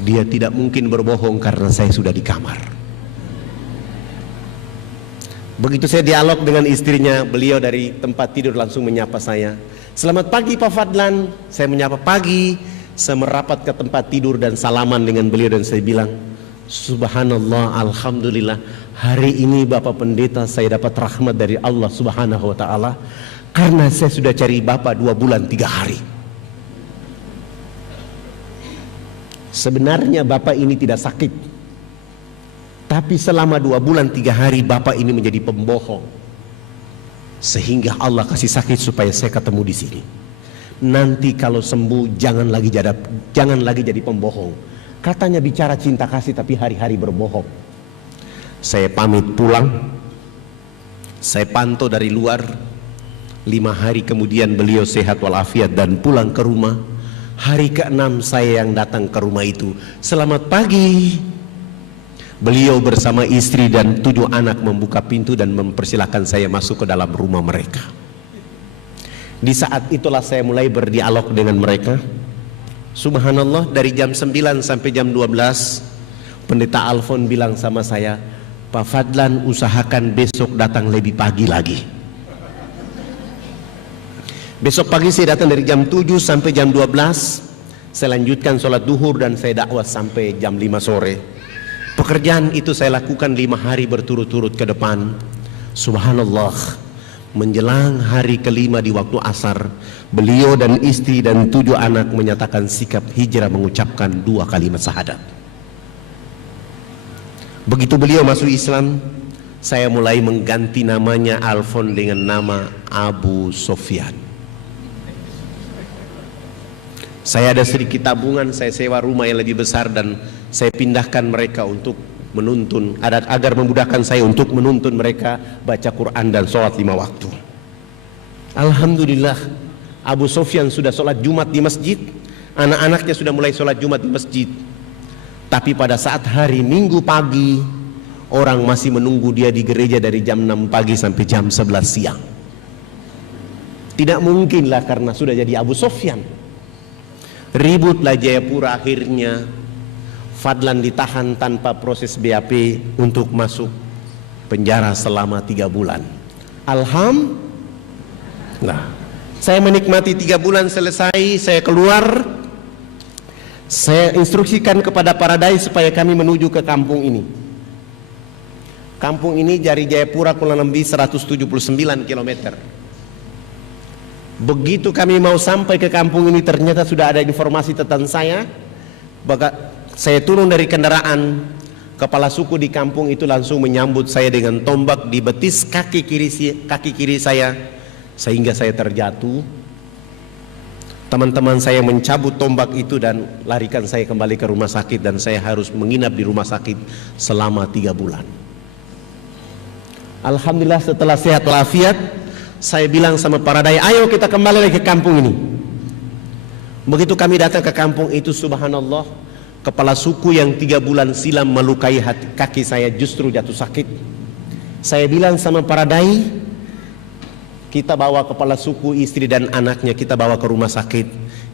Dia tidak mungkin berbohong karena saya sudah di kamar. Begitu saya dialog dengan istrinya, beliau dari tempat tidur langsung menyapa saya. Selamat pagi Pak Fadlan. Saya menyapa pagi. Saya merapat ke tempat tidur dan salaman dengan beliau dan saya bilang, subhanallah, alhamdulillah, hari ini Bapak Pendeta saya dapat rahmat dari Allah Subhanahu wa ta'ala, karena saya sudah cari Bapak 2 bulan 3 hari. Sebenarnya Bapak ini tidak sakit, tapi selama 2 bulan 3 hari Bapak ini menjadi pembohong, sehingga Allah kasih sakit supaya saya ketemu di sini. Nanti kalau sembuh jangan lagi jadi pembohong. Katanya bicara cinta kasih tapi hari-hari berbohong. Saya pamit pulang. Saya pantau dari luar. 5 hari kemudian beliau sehat walafiat dan pulang ke rumah. Hari ke-6 saya yang datang ke rumah itu. Selamat pagi. Beliau bersama istri dan 7 anak membuka pintu dan mempersilahkan saya masuk ke dalam rumah mereka. Di saat itulah saya mulai berdialog dengan mereka. Subhanallah, dari jam 9 sampai jam 12 Pendeta Alfon bilang sama saya, Pak Fadlan usahakan besok datang lebih pagi lagi. Besok pagi saya datang dari jam 7 sampai jam 12. Saya lanjutkan sholat duhur dan saya dakwah sampai jam 5 sore. Pekerjaan itu saya lakukan 5 hari berturut-turut ke depan. Subhanallah, menjelang hari kelima di waktu asar, beliau dan istri dan 7 anak menyatakan sikap hijrah mengucapkan 2 kalimat syahadat. Begitu beliau masuk Islam, saya mulai mengganti namanya Alfon dengan nama Abu Sofyan. Saya ada sedikit tabungan, saya sewa rumah yang lebih besar dan saya pindahkan mereka untuk menuntun, agar memudahkan saya untuk menuntun mereka baca Quran dan sholat 5 waktu. Alhamdulillah, Abu Sofyan sudah sholat Jumat di masjid, anak-anaknya sudah mulai sholat Jumat di masjid. Tapi pada saat hari Minggu pagi, orang masih menunggu dia di gereja dari jam 6 pagi sampai jam 11 siang. Tidak mungkinlah karena sudah jadi Abu Sofyan. Ributlah Jayapura, akhirnya Fadlan ditahan tanpa proses BAP untuk masuk penjara selama 3 bulan. Alhamdulillah, saya menikmati 3 bulan selesai, saya keluar. Saya instruksikan kepada Paradise supaya kami menuju ke kampung ini. Kampung ini dari Jayapura kurang lebih 179 km. Begitu kami mau sampai ke kampung ini, ternyata sudah ada informasi tentang saya. Saya turun dari kendaraan, kepala suku di kampung itu langsung menyambut saya dengan tombak di betis kaki kiri saya, sehingga saya terjatuh. Teman-teman saya mencabut tombak itu dan larikan saya kembali ke rumah sakit, dan saya harus menginap di rumah sakit selama 3 bulan. Alhamdulillah, setelah sehat walafiat, saya bilang sama Paradise, ayo kita kembali lagi ke kampung ini. Begitu kami datang ke kampung itu, subhanallah, kepala suku yang 3 bulan silam melukai kaki saya justru jatuh sakit. Saya bilang sama Paradise, kita bawa kepala suku, istri dan anaknya, kita bawa ke rumah sakit,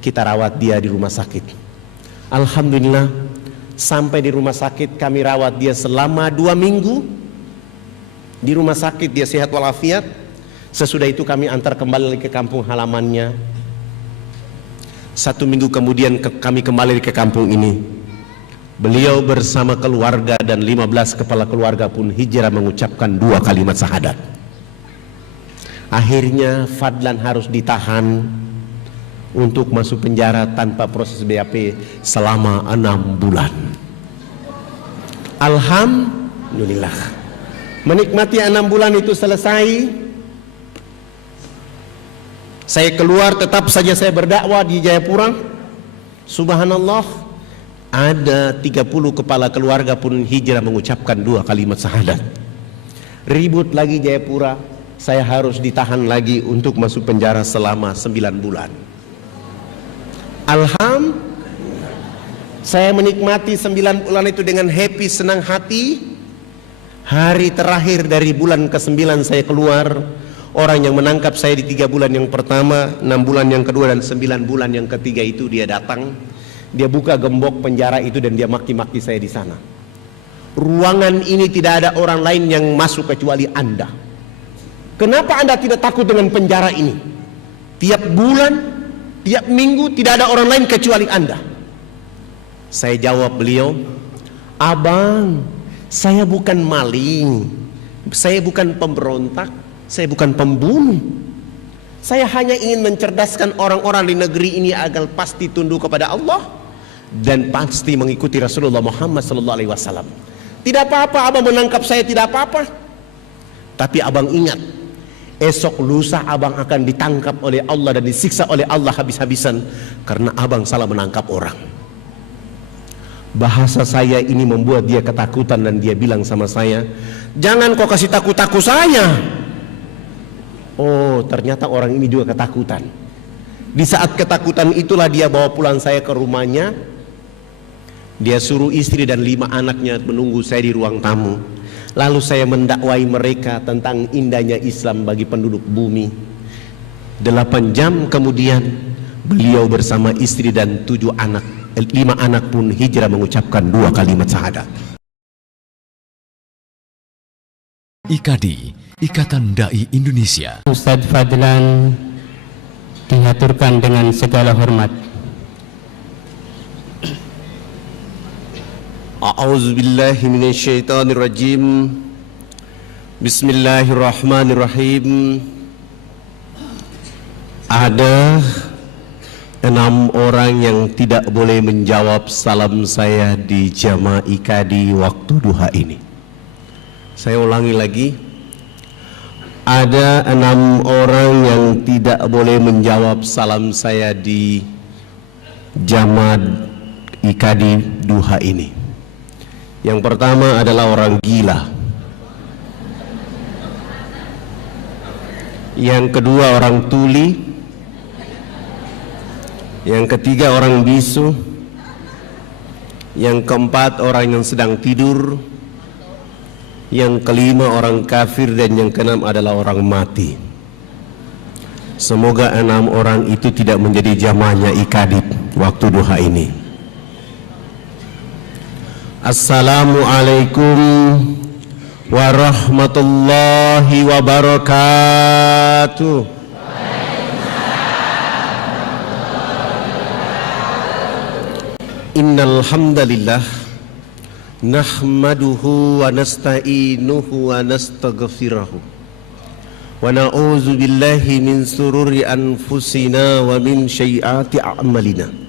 kita rawat dia di rumah sakit. Alhamdulillah, sampai di rumah sakit kami rawat dia selama 2 minggu. Di rumah sakit dia sehat walafiat. Sesudah itu kami antar kembali ke kampung halamannya. 1 minggu kemudian kami kembali ke kampung ini. Beliau bersama keluarga dan 15 kepala keluarga pun hijrah mengucapkan 2 kalimat syahadat. Akhirnya Fadlan harus ditahan untuk masuk penjara tanpa proses BAP selama 6 bulan. Alhamdulillah, menikmati 6 bulan itu selesai. Saya keluar, tetap saja saya berdakwah di Jayapura. Subhanallah, ada 30 kepala keluarga pun hijrah mengucapkan 2 kalimat syahadat. Ribut lagi Jayapura, saya harus ditahan lagi untuk masuk penjara selama 9 bulan. Alhamdulillah, saya menikmati 9 bulan itu dengan happy, senang hati. Hari terakhir dari bulan ke-9 saya keluar. Orang yang menangkap saya di 3 bulan yang pertama, 6 bulan yang kedua, dan 9 bulan yang ketiga itu dia datang. Dia buka gembok penjara itu dan dia maki-maki saya di sana. Ruangan ini tidak ada orang lain yang masuk kecuali Anda. Kenapa Anda tidak takut dengan penjara ini? Tiap bulan, tiap minggu tidak ada orang lain kecuali Anda. Saya jawab beliau, "Abang, saya bukan maling, saya bukan pemberontak, saya bukan pembunuh. Saya hanya ingin mencerdaskan orang-orang di negeri ini agar pasti tunduk kepada Allah dan pasti mengikuti Rasulullah Muhammad SAW. Tidak apa-apa abang menangkap saya, tidak apa-apa. Tapi abang ingat, esok lusa abang akan ditangkap oleh Allah dan disiksa oleh Allah habis-habisan karena abang salah menangkap orang." Bahasa saya ini membuat dia ketakutan dan dia bilang sama saya, "Jangan kau kasih takut-takut saya." Oh, ternyata orang ini juga ketakutan. Di saat ketakutan itulah dia bawa pulang saya ke rumahnya. Dia suruh istri dan 5 anaknya menunggu saya di ruang tamu. Lalu saya mendakwai mereka tentang indahnya Islam bagi penduduk bumi. 8 jam kemudian beliau bersama istri dan 5 anak pun hijrah mengucapkan 2 kalimat syahadat. IKADI, Ikatan Dai Indonesia. Ustadz Fadlan diaturkan dengan segala hormat. A'udzubillahi minasyaitonirrajim. Bismillahirrahmanirrahim. Ada 6 orang yang tidak boleh menjawab salam saya di jamaah IKADI waktu duha ini. Saya ulangi lagi. Ada 6 orang yang tidak boleh menjawab salam saya di jamaah IKADI duha ini. Yang pertama adalah orang gila. Yang kedua orang tuli. Yang ketiga orang bisu. Yang keempat orang yang sedang tidur. Yang kelima orang kafir dan yang keenam adalah orang mati. Semoga 6 orang itu tidak menjadi jamaahnya IKADI waktu duha ini. Assalamualaikum warahmatullahi wabarakatuh. Innal hamdalillah nahmaduhu wa nasta'inuhu wa nastaghfiruh wa na'udzu billahi min sururi anfusina wa min sayyiati a'malina.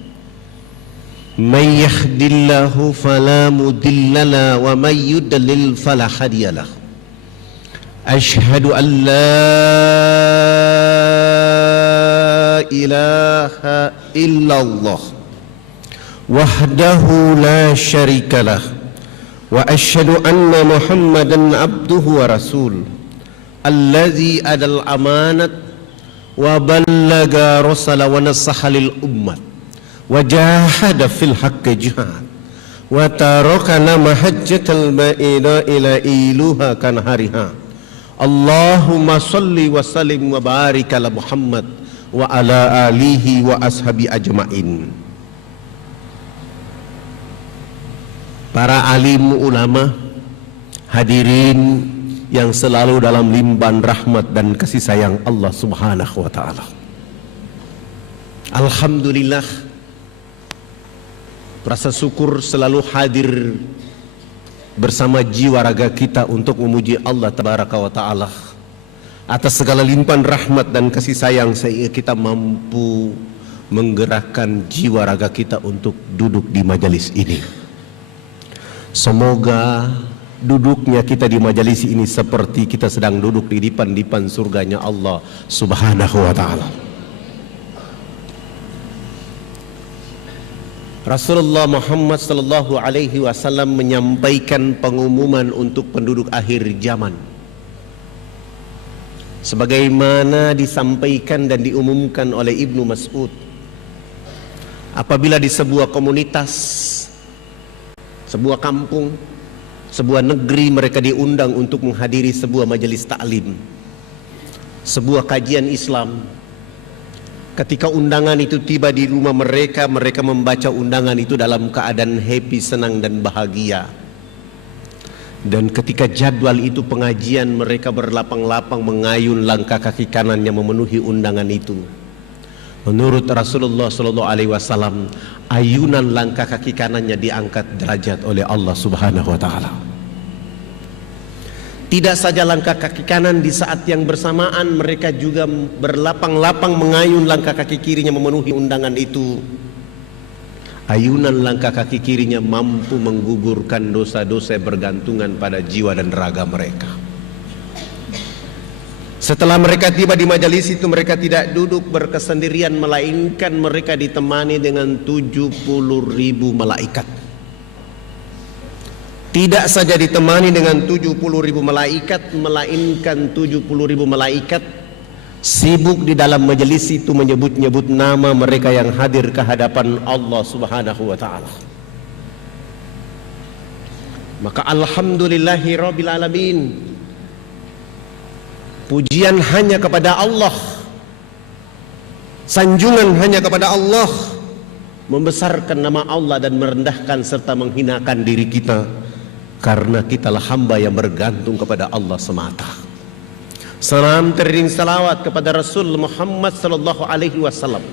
Man yahdillahu fala mudilla lahu wa man yudlil fala hadiya lahu. Asyhadu an la ilaha illallah wahdahu la syarikalah wa asyhadu anna Muhammadan abduhu wa rasul alladzi adal amanat wa ballaga rasala wa nasaha lil ummat wa jahada fil haqqi jihad wa tarakana mahajjatal ma'ina ila iluha kan hariha. Allahumma salli wa sallim wa barik ala Muhammad wa ala alihi wa ashabi ajmain. Para alim ulama, hadirin yang selalu dalam limpahan rahmat dan kasih sayang Allah Subhanahu wa taala. Alhamdulillah, rasa syukur selalu hadir bersama jiwa raga kita untuk memuji Allah Tabaraka wa taala atas segala limpahan rahmat dan kasih sayang, sehingga kita mampu menggerakkan jiwa raga kita untuk duduk di majelis ini. Semoga duduknya kita di majelis ini seperti kita sedang duduk di dipan-dipan surganya Allah Subhanahu wa taala. Rasulullah Muhammad sallallahu alaihi wasallam menyampaikan pengumuman untuk penduduk akhir zaman, sebagaimana disampaikan dan diumumkan oleh Ibnu Mas'ud. Apabila di sebuah komunitas, sebuah kampung, sebuah negeri mereka diundang untuk menghadiri sebuah majelis taklim, sebuah kajian Islam, Ketika undangan itu tiba di rumah mereka, mereka membaca undangan itu dalam keadaan happy, senang dan bahagia. Dan ketika jadwal itu pengajian, mereka berlapang-lapang mengayun langkah kaki kanannya memenuhi undangan itu. Menurut Rasulullah SAW, ayunan langkah kaki kanannya diangkat derajat oleh Allah Subhanahu wa taala. Tidak saja langkah kaki kanan, di saat yang bersamaan mereka juga berlapang-lapang mengayun langkah kaki kirinya memenuhi undangan itu. Ayunan langkah kaki kirinya mampu menggugurkan dosa-dosa bergantungan pada jiwa dan raga mereka. Setelah mereka tiba di majelis itu, mereka tidak duduk berkesendirian, melainkan mereka ditemani dengan 70.000 malaikat. Tidak saja ditemani dengan 70.000 malaikat, melainkan 70.000 malaikat sibuk di dalam majelis itu menyebut-nyebut nama mereka yang hadir ke hadapan Allah Subhanahu wa taala. Maka alhamdulillahi rabbil alamin, pujian hanya kepada Allah, sanjungan hanya kepada Allah, membesarkan nama Allah dan merendahkan serta menghinakan diri kita, karena kitalah hamba yang bergantung kepada Allah semata. Salam teriring salawat kepada Rasul Muhammad sallallahu alaihi wasallam.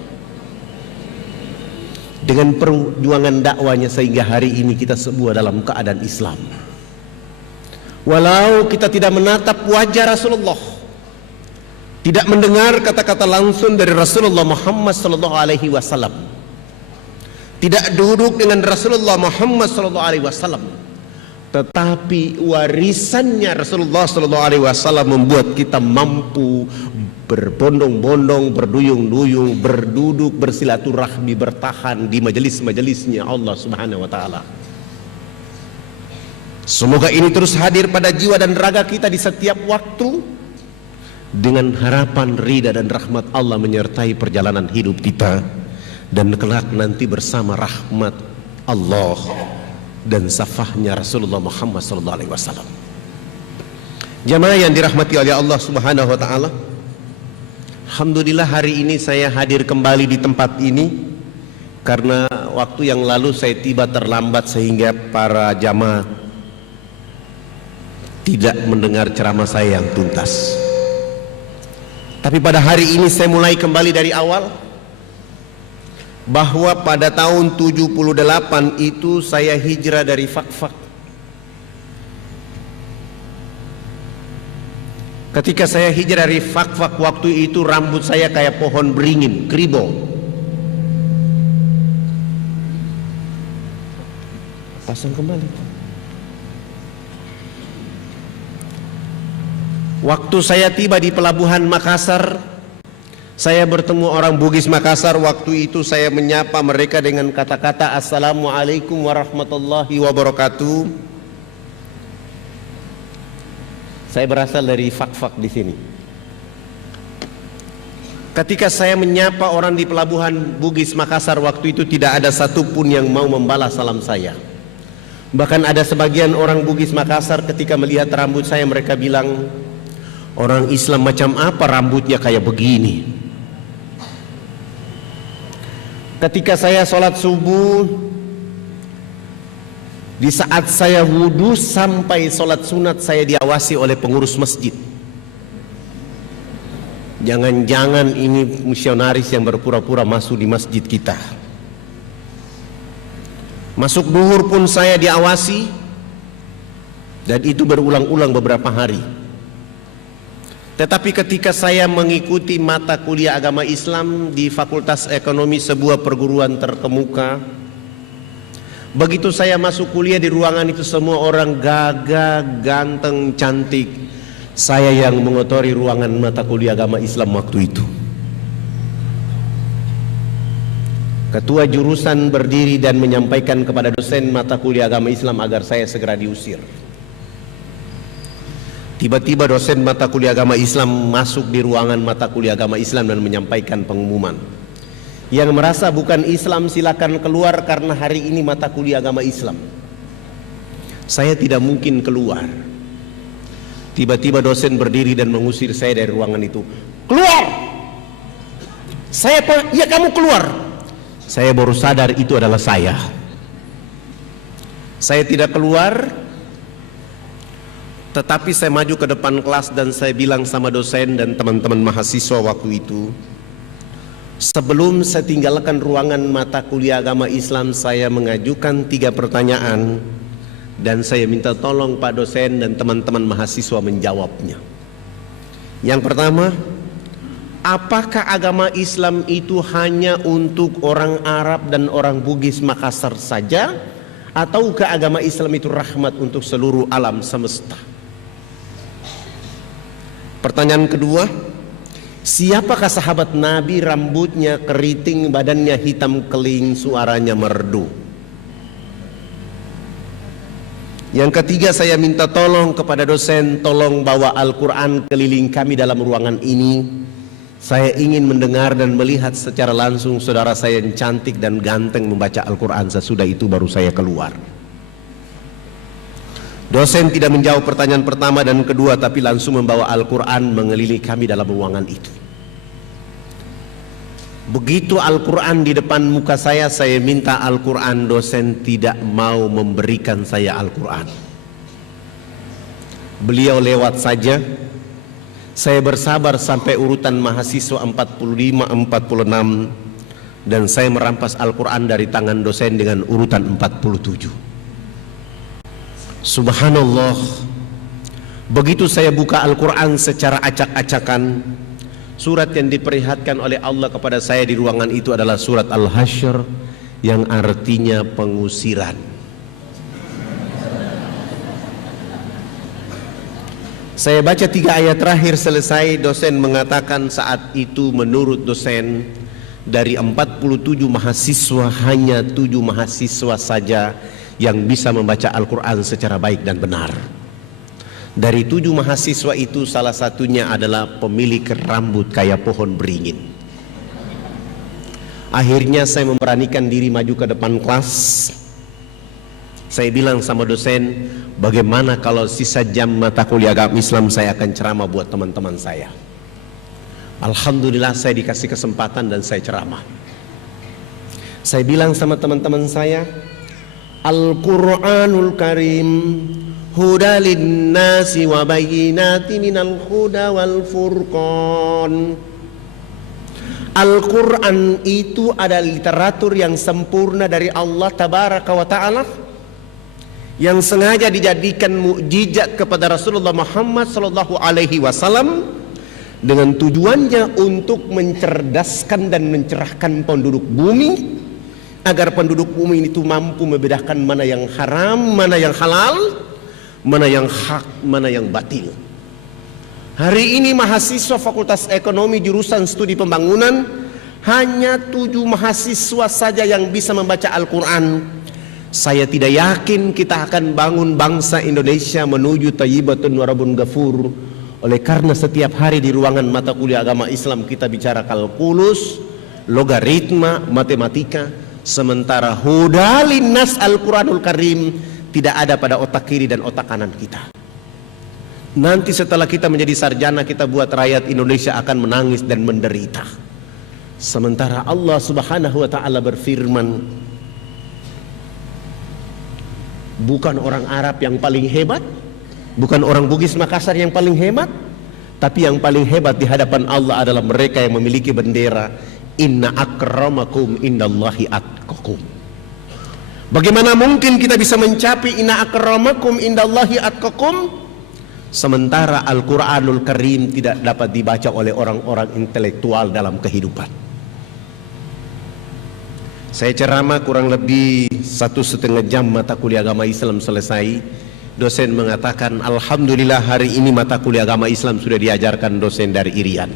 Dengan perjuangan dakwanya sehingga hari ini kita semua dalam keadaan Islam. Walau kita tidak menatap wajah Rasulullah, tidak mendengar kata-kata langsung dari Rasulullah Muhammad sallallahu alaihi wasallam, tidak duduk dengan Rasulullah Muhammad sallallahu alaihi wasallam, tetapi warisannya Rasulullah SAW membuat kita mampu berbondong-bondong, berduyung-duyung, berduduk, bersilaturahmi, bertahan di majelis-majelisnya Allah Subhanahu wa taala. Semoga ini terus hadir pada jiwa dan raga kita di setiap waktu, dengan harapan ridha dan rahmat Allah menyertai perjalanan hidup kita, dan kelak nanti bersama rahmat Allah dan safahnya Rasulullah Muhammad SAW. Jamaah yang dirahmati oleh Allah Subhanahu wa taala, alhamdulillah hari ini saya hadir kembali di tempat ini karena waktu yang lalu saya tiba terlambat sehingga para jamaah tidak mendengar ceramah saya yang tuntas. Tapi pada hari ini saya mulai kembali dari awal, bahwa pada tahun 78 itu saya hijrah dari Fakfak. Ketika saya hijrah dari Fakfak, waktu itu rambut saya kayak pohon beringin, kribo. Pasang kembali. Waktu saya tiba di pelabuhan Makassar, saya bertemu orang Bugis Makassar. Waktu itu saya menyapa mereka dengan kata-kata Assalamualaikum warahmatullahi wabarakatuh. Saya berasal dari Fakfak di sini. Ketika saya menyapa orang di pelabuhan Bugis Makassar, waktu itu tidak ada satupun yang mau membalas salam saya. Bahkan ada sebagian orang Bugis Makassar ketika melihat rambut saya, mereka bilang, orang Islam macam apa rambutnya kayak begini. Ketika saya sholat subuh, di saat saya wudhu sampai sholat sunat, saya diawasi oleh pengurus masjid. Jangan-jangan ini misionaris yang berpura-pura masuk di masjid kita. Masuk duhur pun saya diawasi, dan itu berulang-ulang beberapa hari. Tetapi ketika saya mengikuti mata kuliah agama Islam di Fakultas Ekonomi, sebuah perguruan terkemuka, begitu saya masuk kuliah, di ruangan itu semua orang gagah, ganteng, cantik. Saya yang mengotori ruangan mata kuliah agama Islam waktu itu. Ketua jurusan berdiri dan menyampaikan kepada dosen mata kuliah agama Islam agar saya segera diusir. Tiba-tiba dosen mata kuliah agama Islam masuk di ruangan mata kuliah agama Islam dan menyampaikan pengumuman, yang merasa bukan Islam silakan keluar karena hari ini mata kuliah agama Islam. Saya tidak mungkin keluar. Tiba-tiba dosen berdiri dan mengusir saya dari ruangan itu. Keluar! Saya Pak, ya kamu keluar. Saya baru sadar itu adalah saya. Saya tidak keluar, tetapi saya maju ke depan kelas dan saya bilang sama dosen dan teman-teman mahasiswa waktu itu, sebelum saya tinggalkan ruangan mata kuliah agama Islam, saya mengajukan 3 pertanyaan dan saya minta tolong Pak dosen dan teman-teman mahasiswa menjawabnya. Yang pertama, apakah agama Islam itu hanya untuk orang Arab dan orang Bugis Makassar saja, ataukah agama Islam itu rahmat untuk seluruh alam semesta? Pertanyaan kedua, siapakah sahabat Nabi rambutnya keriting, badannya hitam keling, suaranya merdu? Yang ketiga, saya minta tolong kepada dosen, tolong bawa Al-Quran keliling kami dalam ruangan ini. Saya ingin mendengar dan melihat secara langsung saudara saya yang cantik dan ganteng membaca Al-Quran. Sesudah itu baru saya keluar. Dosen tidak menjawab pertanyaan pertama dan kedua, tapi langsung membawa Al-Quran mengelilingi kami dalam ruangan itu. Begitu Al-Quran di depan muka saya minta Al-Quran, dosen tidak mau memberikan saya Al-Quran. Beliau lewat saja. Saya bersabar sampai urutan mahasiswa 45, 46, dan saya merampas Al-Quran dari tangan dosen dengan urutan 47. Subhanallah, begitu saya buka Al-Quran secara acak-acakan, surat yang diperlihatkan oleh Allah kepada saya di ruangan itu adalah surat Al-Hasyr yang artinya pengusiran. Saya baca 3 ayat terakhir selesai, dosen mengatakan saat itu menurut dosen dari 47 mahasiswa hanya 7 mahasiswa saja yang bisa membaca Al-Quran secara baik dan benar. Dari 7 mahasiswa itu salah satunya adalah pemilik rambut kayak pohon beringin. Akhirnya saya memberanikan diri maju ke depan kelas. Saya bilang sama dosen, bagaimana kalau sisa jam mata kuliah agama Islam saya akan ceramah buat teman-teman saya. Alhamdulillah saya dikasih kesempatan dan saya ceramah. Saya bilang sama teman-teman saya, Al-Quranul Karim hudalin nasi wa bayyinatin minal huda wal furqan. Al-Quran itu adalah literatur yang sempurna dari Allah Tabaraka wa Ta'ala, yang sengaja dijadikan mukjizat kepada Rasulullah Muhammad sallallahu alaihi wasallam dengan tujuannya untuk mencerdaskan dan mencerahkan penduduk bumi, agar penduduk bumi itu mampu membedakan mana yang haram, mana yang halal, mana yang hak, mana yang batil. Hari ini mahasiswa Fakultas Ekonomi jurusan Studi Pembangunan hanya 7 mahasiswa saja yang bisa membaca Al-Quran. Saya tidak yakin kita akan bangun bangsa Indonesia menuju thayyibatun warabun ghafur. Oleh karena setiap hari di ruangan mata kuliah agama Islam kita bicara kalkulus, logaritma, matematika, sementara hudalin nas Al-Quranul Karim tidak ada pada otak kiri dan otak kanan kita. Nanti setelah kita menjadi sarjana, kita buat rakyat Indonesia akan menangis dan menderita. Sementara Allah Subhanahu wa Ta'ala berfirman, bukan orang Arab yang paling hebat, bukan orang Bugis Makassar yang paling hebat, tapi yang paling hebat di hadapan Allah adalah mereka yang memiliki bendera inna akramakum indallahi atqakum. Bagaimana mungkin kita bisa mencapai inna akramakum indallahi atqakum sementara Al-Quranul Karim tidak dapat dibaca oleh orang-orang intelektual dalam kehidupan? Saya ceramah kurang lebih 1,5 jam mata kuliah agama Islam selesai. Dosen mengatakan, Alhamdulillah hari ini mata kuliah agama Islam sudah diajarkan dosen dari Irian.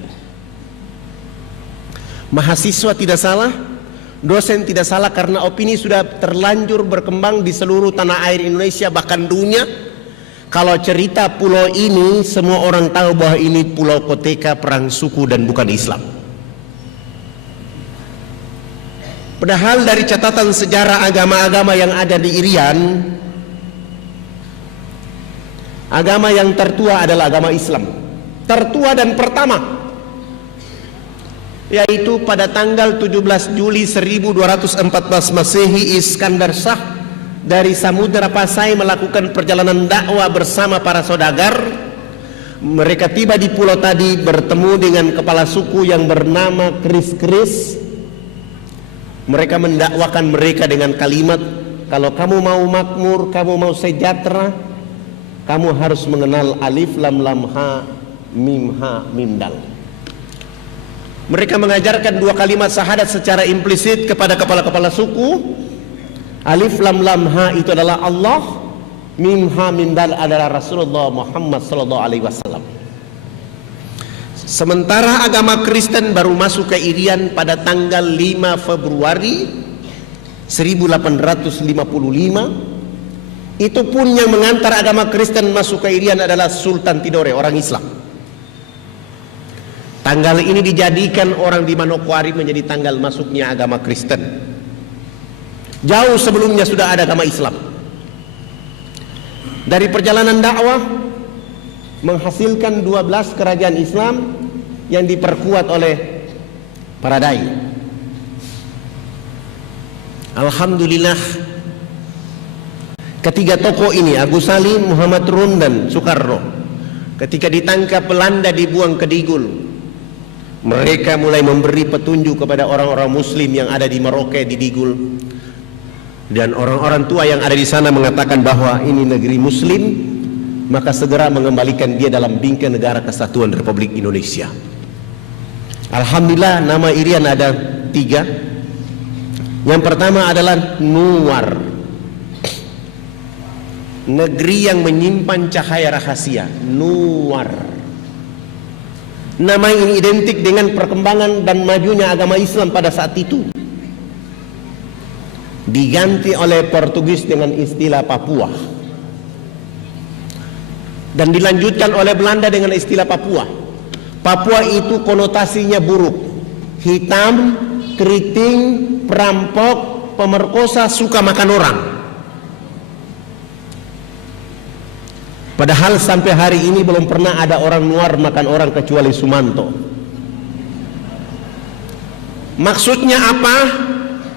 Mahasiswa tidak salah, dosen tidak salah, karena opini sudah terlanjur berkembang di seluruh tanah air Indonesia, bahkan dunia. Kalau cerita pulau ini, semua orang tahu bahwa ini pulau koteka perang suku dan bukan Islam. Padahal dari catatan sejarah agama-agama yang ada di Irian, agama yang tertua adalah agama Islam. Tertua dan pertama. yaitu pada tanggal 17 Juli 1214 Masehi, Iskandar Shah dari Samudra Pasai melakukan perjalanan dakwah bersama para saudagar. Mereka tiba di pulau tadi, bertemu dengan kepala suku yang bernama Kris-Kris. Mereka mendakwakan mereka dengan kalimat, kalau kamu mau makmur, kamu mau sejahtera, kamu harus mengenal alif lam lam ha mim dal. Mereka mengajarkan dua kalimat syahadat secara implisit kepada kepala-kepala suku. Alif lam lam ha itu adalah Allah, mim ha mim dal adalah Rasulullah Muhammad sallallahu alaihi wasallam. Sementara agama Kristen baru masuk ke Irian pada tanggal 5 Februari 1855. Itu pun yang mengantar agama Kristen masuk ke Irian adalah Sultan Tidore, orang Islam. Tanggal ini dijadikan orang di Manokwari menjadi tanggal masuknya agama Kristen. Jauh sebelumnya sudah ada agama Islam. Dari perjalanan dakwah menghasilkan 12 kerajaan Islam yang diperkuat oleh para dai. Alhamdulillah, ketiga tokoh ini, Agus Salim, Muhammad Rum dan Soekarno, ketika ditangkap Belanda dibuang ke Digul, mereka mulai memberi petunjuk kepada orang-orang Muslim yang ada di Merauke, di Digul, dan orang-orang tua yang ada di sana mengatakan bahwa ini negeri Muslim, maka segera mengembalikan dia dalam bingkai negara kesatuan Republik Indonesia. Alhamdulillah, nama Irian ada 3. Yang pertama adalah Nuwar, negeri yang menyimpan cahaya rahasia. Nuwar, nama ini identik dengan perkembangan dan majunya agama Islam pada saat itu. Diganti oleh Portugis dengan istilah Papua, dan dilanjutkan oleh Belanda dengan istilah Papua. Papua itu konotasinya buruk, hitam, keriting, perampok, pemerkosa, suka makan orang. Padahal sampai hari ini belum pernah ada orang luar makan orang kecuali Sumanto. Maksudnya apa?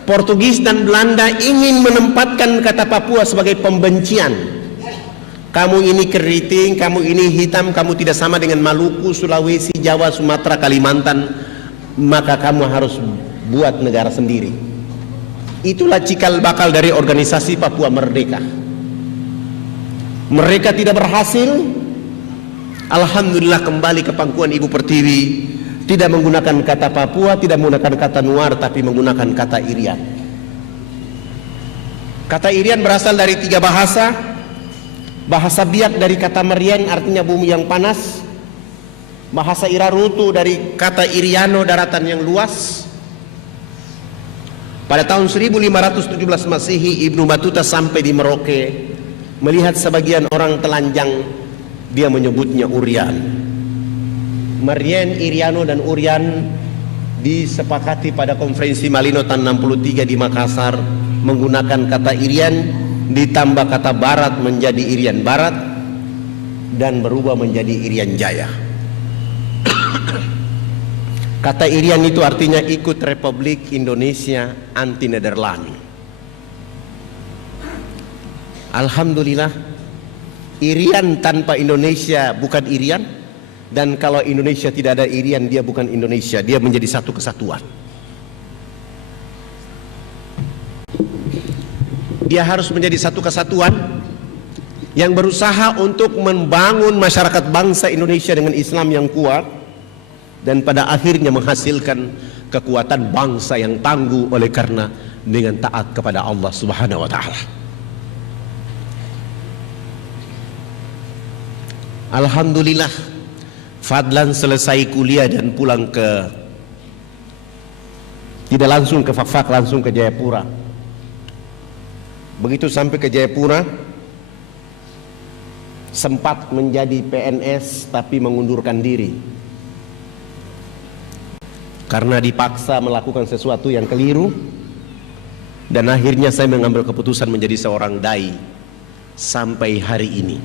Portugis dan Belanda ingin menempatkan kata Papua sebagai pembencian. Kamu ini keriting, kamu ini hitam, kamu tidak sama dengan Maluku, Sulawesi, Jawa, Sumatera, Kalimantan, maka kamu harus buat negara sendiri. Itulah cikal bakal dari organisasi Papua Merdeka. Mereka tidak berhasil. Alhamdulillah, kembali ke pangkuan Ibu Pertiwi, tidak menggunakan kata Papua, tidak menggunakan kata Nuar, tapi menggunakan kata Irian. Kata Irian berasal dari 3 bahasa. Bahasa Biak dari kata Merien, artinya bumi yang panas. Bahasa Irarutu dari kata Iriano, daratan yang luas. Pada tahun 1517 Masehi, Ibnu Battuta sampai di Merauke, melihat sebagian orang telanjang, dia menyebutnya Urian. Merien, Iriano dan Urian disepakati pada konferensi Malino tahun 63 di Makassar menggunakan kata Irian ditambah kata Barat menjadi Irian Barat dan berubah menjadi Irian Jaya. Kata Irian itu artinya ikut Republik Indonesia anti Nederland. Alhamdulillah, Irian tanpa Indonesia bukan Irian, dan kalau Indonesia tidak ada Irian, dia bukan Indonesia, dia menjadi satu kesatuan. Dia harus menjadi satu kesatuan yang berusaha untuk membangun masyarakat bangsa Indonesia dengan Islam yang kuat, dan pada akhirnya menghasilkan kekuatan bangsa yang tangguh oleh karena dengan taat kepada Allah Subhanahu wa taala. Alhamdulillah, Fadlan selesai kuliah dan pulang tidak langsung ke Fakfak, langsung ke Jayapura. Begitu sampai ke Jayapura, sempat menjadi PNS tapi mengundurkan diri karena dipaksa melakukan sesuatu yang keliru, dan akhirnya saya mengambil keputusan menjadi seorang dai sampai hari ini.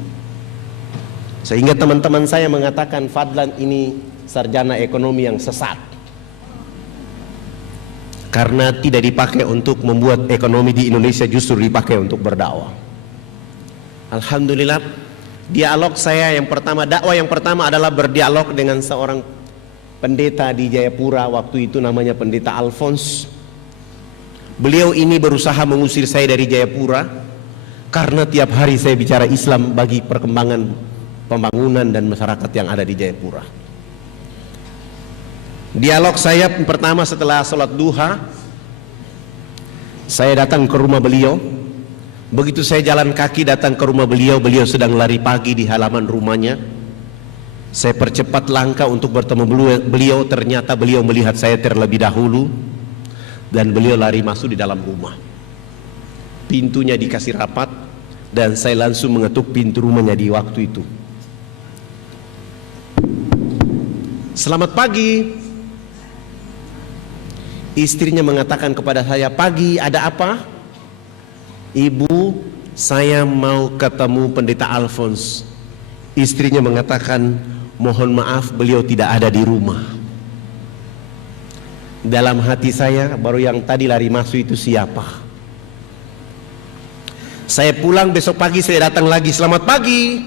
Sehingga teman-teman saya mengatakan Fadlan ini sarjana ekonomi yang sesat. karena tidak dipakai untuk membuat ekonomi di Indonesia, justru dipakai untuk berdakwah. Alhamdulillah, dialog saya yang pertama, dakwah yang pertama adalah berdialog dengan seorang pendeta di Jayapura, waktu itu namanya Pendeta Alphonse. Beliau ini berusaha mengusir saya dari Jayapura karena tiap hari saya bicara Islam bagi perkembangan pembangunan dan masyarakat yang ada di Jayapura. Dialog saya pertama setelah sholat duha, saya datang ke rumah beliau. Begitu saya jalan kaki datang ke rumah beliau, beliau sedang lari pagi di halaman rumahnya. Saya percepat langkah untuk bertemu beliau, ternyata beliau melihat saya terlebih dahulu dan beliau lari masuk di dalam rumah. Pintunya dikasih rapat dan saya langsung mengetuk pintu rumahnya di waktu itu. Selamat pagi. Istrinya mengatakan kepada saya, "Pagi, ada apa?" "Ibu, saya mau ketemu Pendeta Alphonse." Istrinya mengatakan, "Mohon maaf, beliau tidak ada di rumah." Dalam hati saya, baru yang tadi lari masuk itu siapa? Saya pulang besok pagi, saya datang lagi, "Selamat pagi."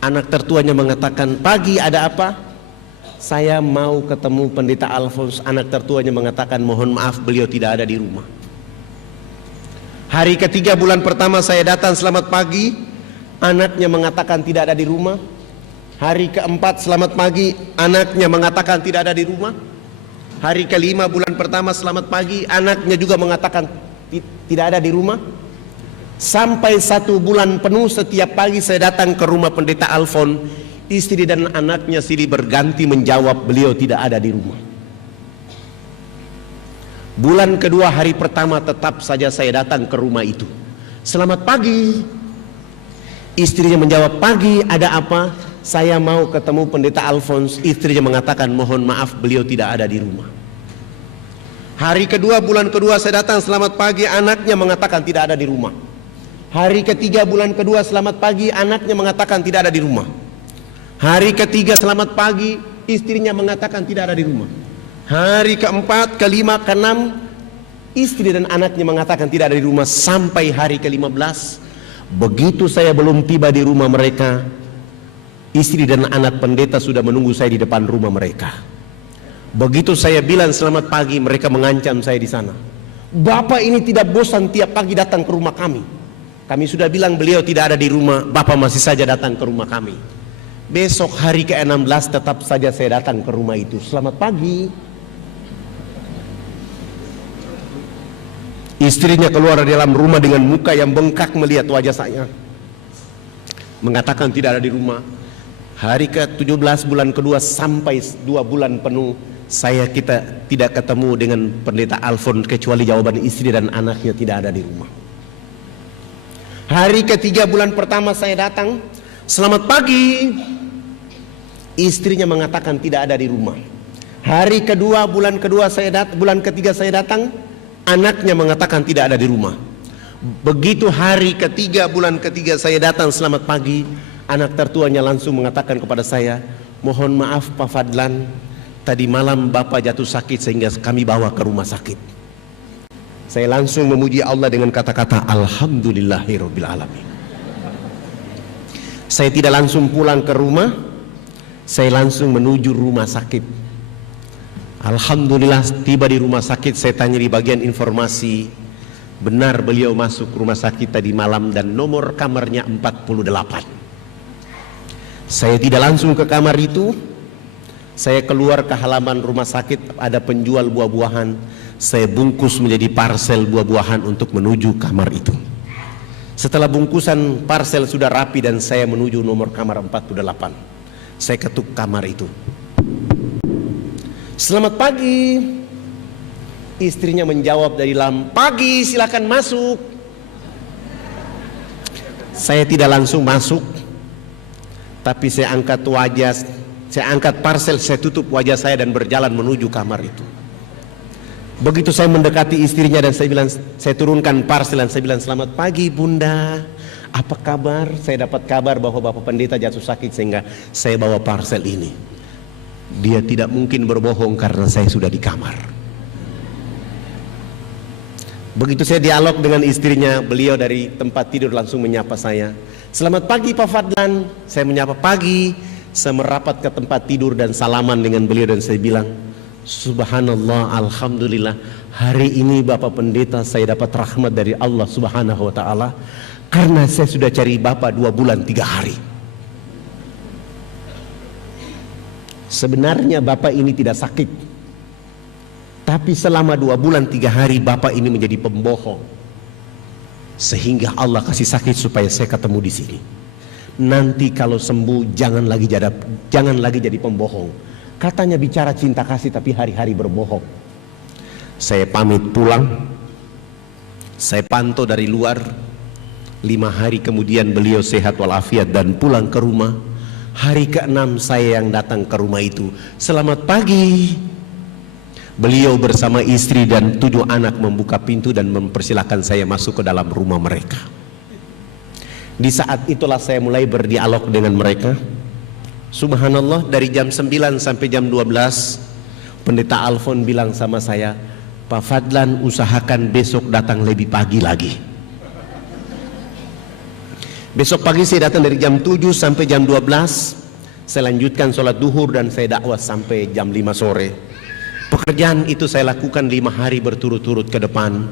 Anak tertuanya mengatakan, "Pagi, ada apa?" "Saya mau ketemu Pendeta Alphonse." Anak tertuanya mengatakan, "Mohon maaf, beliau tidak ada di rumah." Hari ketiga bulan pertama saya datang, "Selamat pagi." Anaknya mengatakan tidak ada di rumah. Hari keempat, "Selamat pagi." Anaknya mengatakan tidak ada di rumah. Hari kelima bulan pertama, "Selamat pagi." Anaknya juga mengatakan tidak ada di rumah. Sampai 1 bulan penuh setiap pagi saya datang ke rumah Pendeta Alphonse. Istri dan anaknya silih berganti menjawab beliau tidak ada di rumah. Bulan kedua hari pertama tetap saja saya datang ke rumah itu. "Selamat pagi." Istrinya menjawab, "Pagi, ada apa?" "Saya mau ketemu Pendeta Alphonse." Istrinya mengatakan, "Mohon maaf, beliau tidak ada di rumah." Hari kedua bulan kedua saya datang, "Selamat pagi." Anaknya mengatakan tidak ada di rumah. Hari ketiga bulan kedua, "Selamat pagi." Anaknya mengatakan tidak ada di rumah. Hari ketiga, "Selamat pagi." Istrinya mengatakan tidak ada di rumah. Hari keempat, kelima, keenam, istri dan anaknya mengatakan tidak ada di rumah. Sampai hari ke-15, begitu saya belum tiba di rumah mereka, istri dan anak pendeta sudah menunggu saya di depan rumah mereka. Begitu saya bilang selamat pagi, mereka mengancam saya di sana. "Bapak ini tidak bosan tiap pagi datang ke rumah kami. Kami sudah bilang beliau tidak ada di rumah, Bapak masih saja datang ke rumah kami." Besok hari ke-16 tetap saja saya datang ke rumah itu. "Selamat pagi." Istrinya keluar dari dalam rumah dengan muka yang bengkak melihat wajah saya, mengatakan tidak ada di rumah. Hari ke-17 bulan kedua sampai 2 bulan penuh kita tidak ketemu dengan Pendeta Alphonse kecuali jawaban istri dan anaknya tidak ada di rumah. Hari ketiga bulan pertama saya datang, "Selamat pagi." Istrinya mengatakan tidak ada di rumah. Hari kedua bulan kedua bulan ketiga saya datang, anaknya mengatakan tidak ada di rumah. Begitu hari ketiga bulan ketiga saya datang, "Selamat pagi." Anak tertuanya langsung mengatakan kepada saya, "Mohon maaf Pak Fadlan, tadi malam Bapak jatuh sakit sehingga kami bawa ke rumah sakit." Saya langsung memuji Allah dengan kata-kata Alhamdulillahirabbil alamin. Saya tidak langsung pulang ke rumah, saya langsung menuju rumah sakit. Alhamdulillah tiba di rumah sakit, saya tanya di bagian informasi, benar beliau masuk rumah sakit tadi malam dan nomor kamarnya 48. Saya tidak langsung ke kamar itu, saya keluar ke halaman rumah sakit, ada penjual buah-buahan, saya bungkus menjadi parsel buah-buahan untuk menuju kamar itu. Setelah bungkusan parsel sudah rapi dan saya menuju nomor kamar 48, saya ketuk kamar itu. "Selamat pagi." Istrinya menjawab dari dalam, "Pagi, silakan masuk." Saya tidak langsung masuk, tapi saya angkat parsel, saya tutup wajah saya dan berjalan menuju kamar itu. Begitu saya mendekati istrinya dan saya turunkan parsel dan saya bilang, "Selamat pagi Bunda, apa kabar?" Saya dapat kabar bahwa Bapak Pendeta jatuh sakit sehingga saya bawa parsel ini. Dia tidak mungkin berbohong karena saya sudah di kamar. Begitu saya dialog dengan istrinya, beliau dari tempat tidur langsung menyapa saya. Selamat pagi Pak Fadlan. Saya menyapa pagi. Saya merapat ke tempat tidur dan salaman dengan beliau dan saya bilang, Subhanallah, Alhamdulillah, hari ini Bapak Pendeta saya dapat rahmat dari Allah Subhanahu wa Ta'ala, karena saya sudah cari Bapak 2 bulan 3 hari. Sebenarnya Bapak ini tidak sakit, tapi selama 2 bulan 3 hari Bapak ini menjadi pembohong, sehingga Allah kasih sakit supaya saya ketemu di sini. Nanti kalau sembuh jangan lagi jadi pembohong. Katanya bicara cinta kasih tapi hari-hari berbohong. Saya pamit pulang. Saya pantau dari luar. 5 hari kemudian beliau sehat walafiat dan pulang ke rumah. Hari ke-6 saya yang datang ke rumah itu. Selamat pagi. Beliau bersama istri dan 7 anak membuka pintu dan mempersilahkan saya masuk ke dalam rumah mereka. Di saat itulah saya mulai berdialog dengan mereka. Subhanallah, dari jam 9 sampai jam 12 Pendeta Alfon bilang sama saya, Pak Fadlan usahakan besok datang lebih pagi lagi. Besok pagi saya datang dari jam 7 sampai jam 12. Saya lanjutkan sholat duhur dan saya dakwah sampai jam 5 sore. Pekerjaan itu saya lakukan 5 hari berturut-turut ke depan.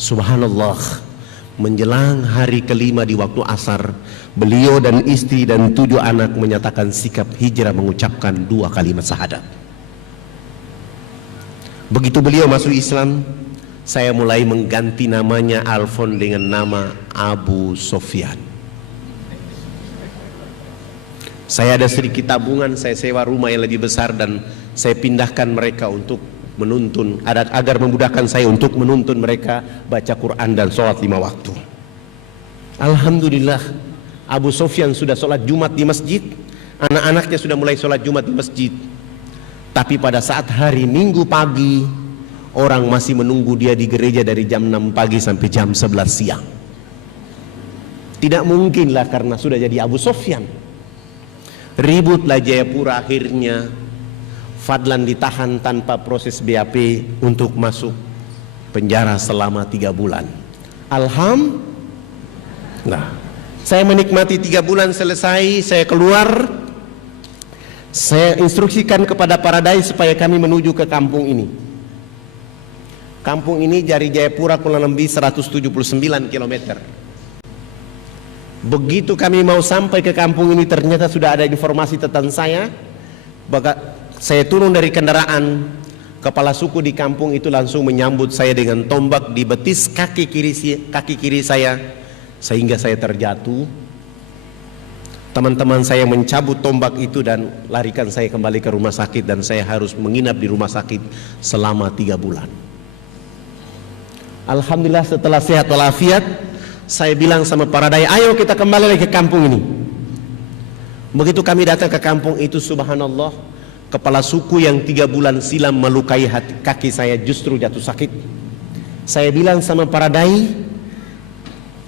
Subhanallah, menjelang hari ke-5 di waktu asar, beliau dan istri dan 7 anak menyatakan sikap hijrah mengucapkan 2 kalimat syahadat. Begitu beliau masuk Islam, saya mulai mengganti namanya Alfon dengan nama Abu Sofyan. Saya ada sedikit tabungan, saya sewa rumah yang lebih besar dan saya pindahkan mereka untuk menuntun, agar memudahkan saya untuk menuntun mereka baca Quran dan sholat 5 waktu. Alhamdulillah, Abu Sofyan sudah sholat Jumat di masjid, anak-anaknya sudah mulai sholat Jumat di masjid. Tapi pada saat hari Minggu pagi, orang masih menunggu dia di gereja dari jam 6 pagi sampai jam 11 siang. Tidak mungkinlah karena sudah jadi Abu Sofyan. Ributlah Jayapura, akhirnya Fadlan ditahan tanpa proses BAP untuk masuk penjara selama 3 bulan. Alhamdulillah, saya menikmati 3 bulan selesai, saya keluar. Saya instruksikan kepada Paradise supaya kami menuju ke kampung ini. Kampung ini dari Jayapura kurang lebih 179 km. Begitu kami mau sampai ke kampung ini, ternyata sudah ada informasi tentang saya. Saya turun dari kendaraan, kepala suku di kampung itu langsung menyambut saya dengan tombak di betis kaki kiri saya, sehingga saya terjatuh. Teman-teman saya mencabut tombak itu dan larikan saya kembali ke rumah sakit, dan saya harus menginap di rumah sakit selama 3 bulan. Alhamdulillah, setelah sehat walafiat, saya bilang sama Paradise, ayo kita kembali lagi ke kampung ini. Begitu kami datang ke kampung itu, subhanallah, kepala suku yang 3 bulan silam melukai kaki saya justru jatuh sakit. Saya bilang sama Paradise,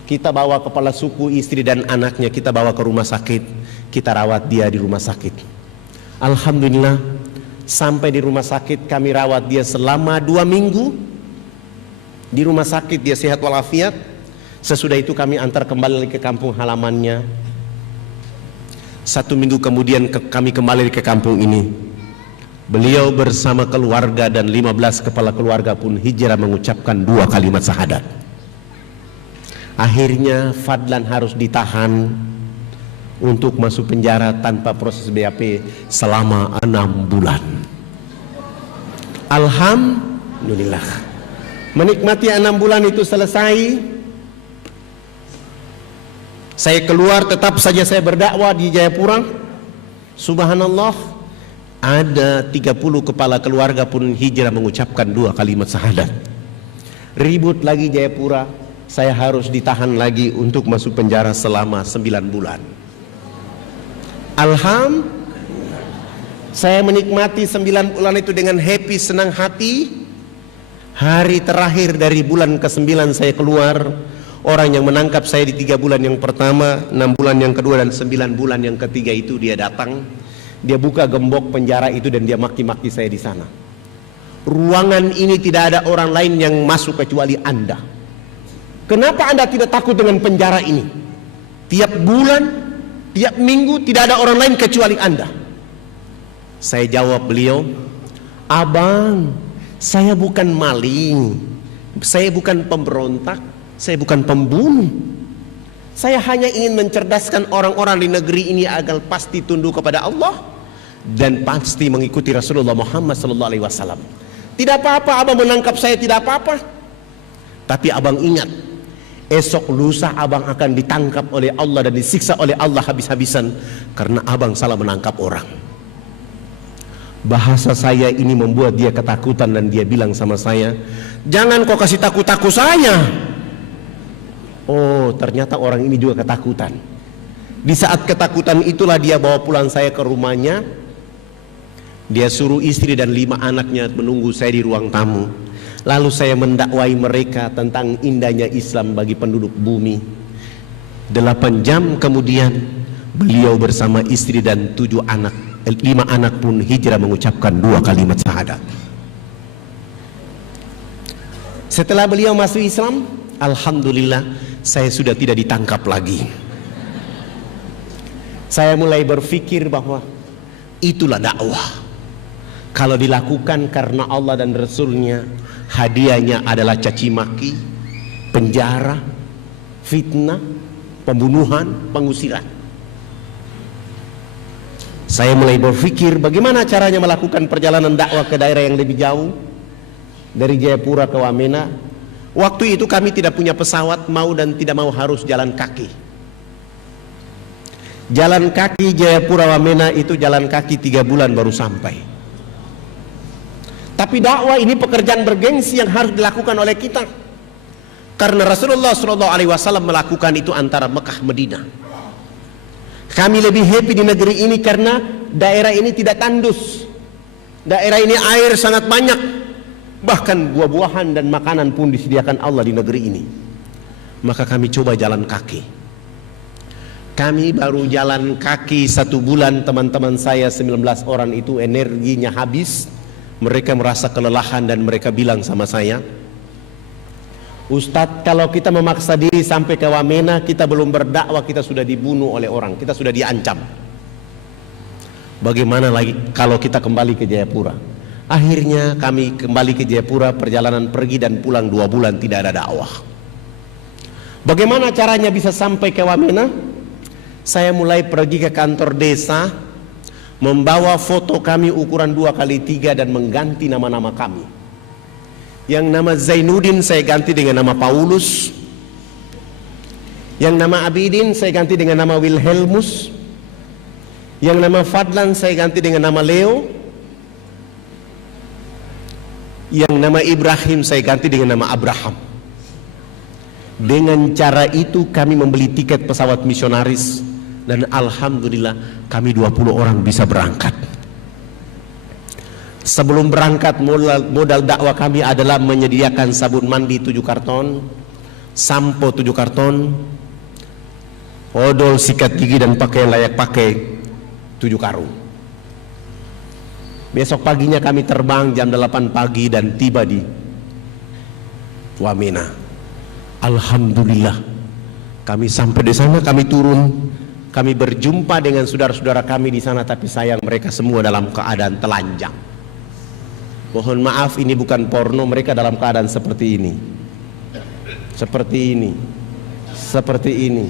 kita bawa kepala suku, istri dan anaknya, kita bawa ke rumah sakit, kita rawat dia di rumah sakit. Alhamdulillah, sampai di rumah sakit kami rawat dia selama 2 minggu. Di rumah sakit dia sehat walafiat. Sesudah itu kami antar kembali ke kampung halamannya. 1 minggu kemudian kami kembali ke kampung ini. Beliau bersama keluarga dan 15 kepala keluarga pun hijrah mengucapkan 2 kalimat syahadat. Akhirnya Fadlan harus ditahan untuk masuk penjara tanpa proses BAP selama 6 bulan. Alhamdulillah, menikmati 6 bulan itu selesai. Saya keluar, tetap saja saya berdakwah di Jayapura. Subhanallah, ada 30 kepala keluarga pun hijrah mengucapkan 2 kalimat syahadat. Ribut lagi Jayapura, saya harus ditahan lagi untuk masuk penjara selama 9 bulan. Alhamdulillah, saya menikmati 9 bulan itu dengan happy, senang hati. Hari terakhir dari bulan ke-9 saya keluar. Orang yang menangkap saya di 3 bulan yang pertama, 6 bulan yang kedua, dan 9 bulan yang ketiga itu dia datang. Dia buka gembok penjara itu dan dia maki-maki saya di sana. Ruangan ini tidak ada orang lain yang masuk kecuali Anda. kenapa Anda tidak takut dengan penjara ini? Tiap bulan, tiap minggu tidak ada orang lain kecuali Anda. Saya jawab beliau, abang, saya bukan maling, saya bukan pemberontak, saya bukan pembunuh. Saya hanya ingin mencerdaskan orang-orang di negeri ini agar pasti tunduk kepada Allah dan pasti mengikuti Rasulullah Muhammad SAW. Tidak apa-apa abang menangkap saya, tidak apa-apa. Tapi abang ingat, esok lusa abang akan ditangkap oleh Allah dan disiksa oleh Allah habis-habisan karena abang salah menangkap orang. Bahasa saya ini membuat dia ketakutan dan dia bilang sama saya, jangan kau kasih takut-takut saya. Oh, ternyata orang ini juga ketakutan. Di saat ketakutan itulah dia bawa pulang saya ke rumahnya. Dia suruh istri dan 5 anaknya menunggu saya di ruang tamu. Lalu saya mendakwai mereka tentang indahnya Islam bagi penduduk bumi. 8 jam kemudian beliau bersama istri dan 5 anak pun hijrah mengucapkan 2 kalimat syahadat. Setelah beliau masuk Islam, alhamdulillah saya sudah tidak ditangkap lagi. Saya mulai berpikir bahwa itulah dakwah. Kalau dilakukan karena Allah dan Rasulnya, hadiahnya adalah caci maki, penjara, fitnah, pembunuhan, pengusiran. Saya mulai berpikir bagaimana caranya melakukan perjalanan dakwah ke daerah yang lebih jauh dari Jayapura ke Wamena. Waktu itu kami tidak punya pesawat, mau dan tidak mau harus jalan kaki. Jalan kaki Jayapura Wamena itu jalan kaki 3 bulan baru sampai. Tapi dakwah ini pekerjaan bergengsi yang harus dilakukan oleh kita. Karena Rasulullah SAW melakukan itu antara Mekah Madinah. Kami lebih happy di negeri ini karena daerah ini tidak tandus. Daerah ini air sangat banyak. Bahkan buah-buahan dan makanan pun disediakan Allah di negeri ini. Maka kami coba jalan kaki. Kami baru jalan kaki 1 bulan, teman-teman saya 19 orang itu energinya habis. Mereka merasa kelelahan dan mereka bilang sama saya, Ustadz, kalau kita memaksa diri sampai ke Wamena, kita belum berdakwah, kita sudah dibunuh oleh orang, kita sudah diancam. Bagaimana lagi kalau kita kembali ke Jayapura? Akhirnya kami kembali ke Jayapura, perjalanan pergi dan pulang 2 bulan tidak ada dakwah. Bagaimana caranya bisa sampai ke Wamena? Saya mulai pergi ke kantor desa, membawa foto kami ukuran 2x3 dan mengganti nama-nama kami. Yang nama Zainuddin saya ganti dengan nama Paulus. Yang nama Abidin saya ganti dengan nama Wilhelmus. Yang nama Fadlan saya ganti dengan nama Leo. Yang nama Ibrahim saya ganti dengan nama Abraham. Dengan cara itu kami membeli tiket pesawat misionaris. Dan alhamdulillah kami 20 orang bisa berangkat. Sebelum berangkat modal dakwah kami adalah menyediakan sabun mandi 7 karton, sampo 7 karton, odol, sikat gigi dan pakaian layak pakai 7 karung. Besok paginya kami terbang jam 8 pagi dan tiba di Wamena. Alhamdulillah kami sampai di sana, kami turun. Kami berjumpa dengan saudara-saudara kami di sana, tapi sayang mereka semua dalam keadaan telanjang. Mohon maaf, ini bukan porno, mereka dalam keadaan seperti ini. Seperti ini. Seperti ini.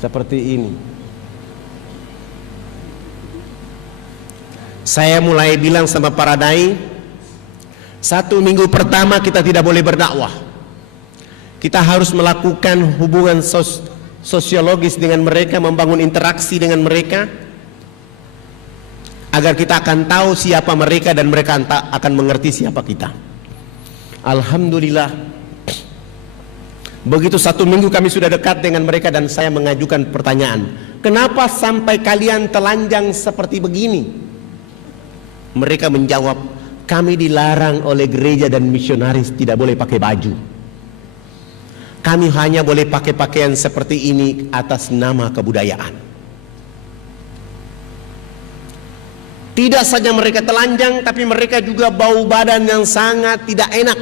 Seperti ini. Saya mulai bilang sama para dai, 1 minggu pertama kita tidak boleh berdakwah. Kita harus melakukan hubungan sosiologis dengan mereka, membangun interaksi dengan mereka agar kita akan tahu siapa mereka dan mereka akan mengerti siapa kita. Alhamdulillah, begitu 1 minggu kami sudah dekat dengan mereka dan saya mengajukan pertanyaan, kenapa sampai kalian telanjang seperti begini? Mereka menjawab, kami dilarang oleh gereja dan misionaris tidak boleh pakai baju. Kami hanya boleh pakai pakaian seperti ini atas nama kebudayaan. Tidak saja mereka telanjang, tapi mereka juga bau badan yang sangat tidak enak.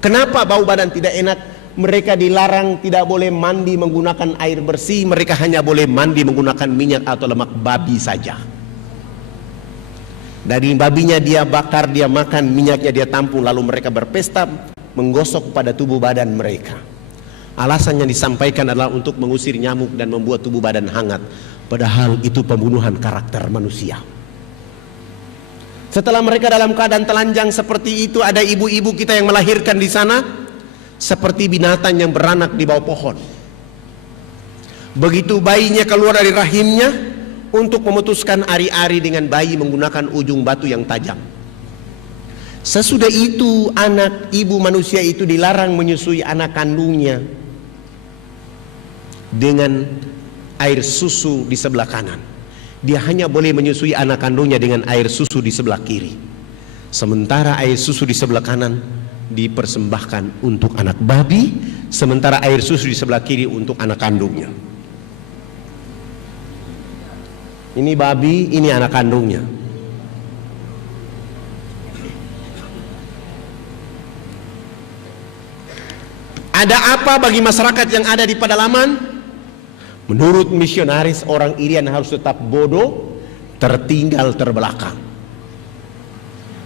Kenapa bau badan tidak enak? mereka dilarang tidak boleh mandi menggunakan air bersih, mereka hanya boleh mandi menggunakan minyak atau lemak babi saja. Daging babinya dia bakar, dia makan, minyaknya dia tampung, lalu mereka berpesta menggosok pada tubuh badan mereka. Alasan yang disampaikan adalah untuk mengusir nyamuk dan membuat tubuh badan hangat, padahal itu pembunuhan karakter manusia. Setelah mereka dalam keadaan telanjang seperti itu, ada ibu-ibu kita yang melahirkan di sana seperti binatang yang beranak di bawah pohon. Begitu bayinya keluar dari rahimnya, untuk memutuskan ari-ari dengan bayi menggunakan ujung batu yang tajam. Sesudah itu anak ibu manusia itu dilarang menyusui anak kandungnya dengan air susu di sebelah kanan. Dia hanya boleh menyusui anak kandungnya dengan air susu di sebelah kiri. Sementara air susu di sebelah kanan dipersembahkan untuk anak babi, sementara air susu di sebelah kiri untuk anak kandungnya. Ini babi, ini anak kandungnya. Ada apa bagi masyarakat yang ada di pedalaman? Menurut misionaris, orang Irian harus tetap bodoh, tertinggal, terbelakang.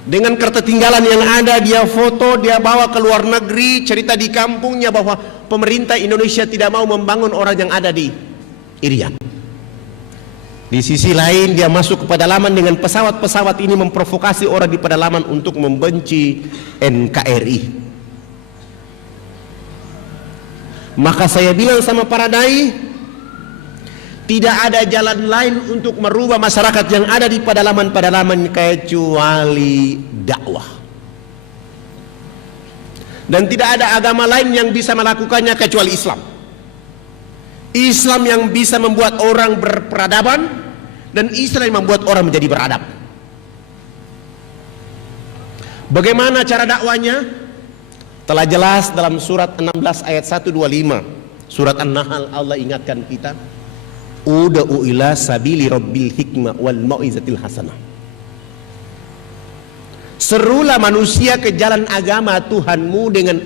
Dengan ketertinggalan yang ada, dia foto, dia bawa ke luar negeri, cerita di kampungnya bahwa pemerintah Indonesia tidak mau membangun orang yang ada di Irian. Di sisi lain, dia masuk ke pedalaman dengan pesawat-pesawat ini memprovokasi orang di pedalaman untuk membenci NKRI. Maka saya bilang sama para dai, tidak ada jalan lain untuk merubah masyarakat yang ada di pedalaman-pedalaman kecuali dakwah. Dan tidak ada agama lain yang bisa melakukannya kecuali Islam. Islam yang bisa membuat orang berperadaban, dan Islam yang membuat orang menjadi beradab. Bagaimana cara dakwanya? Telah jelas dalam surat 16 ayat 125. Surat An-Nahl, Allah ingatkan kita, ud'u ila sabili rabbil hikmah wal mau'izatil hasanah. Serulah manusia ke jalan agama Tuhanmu dengan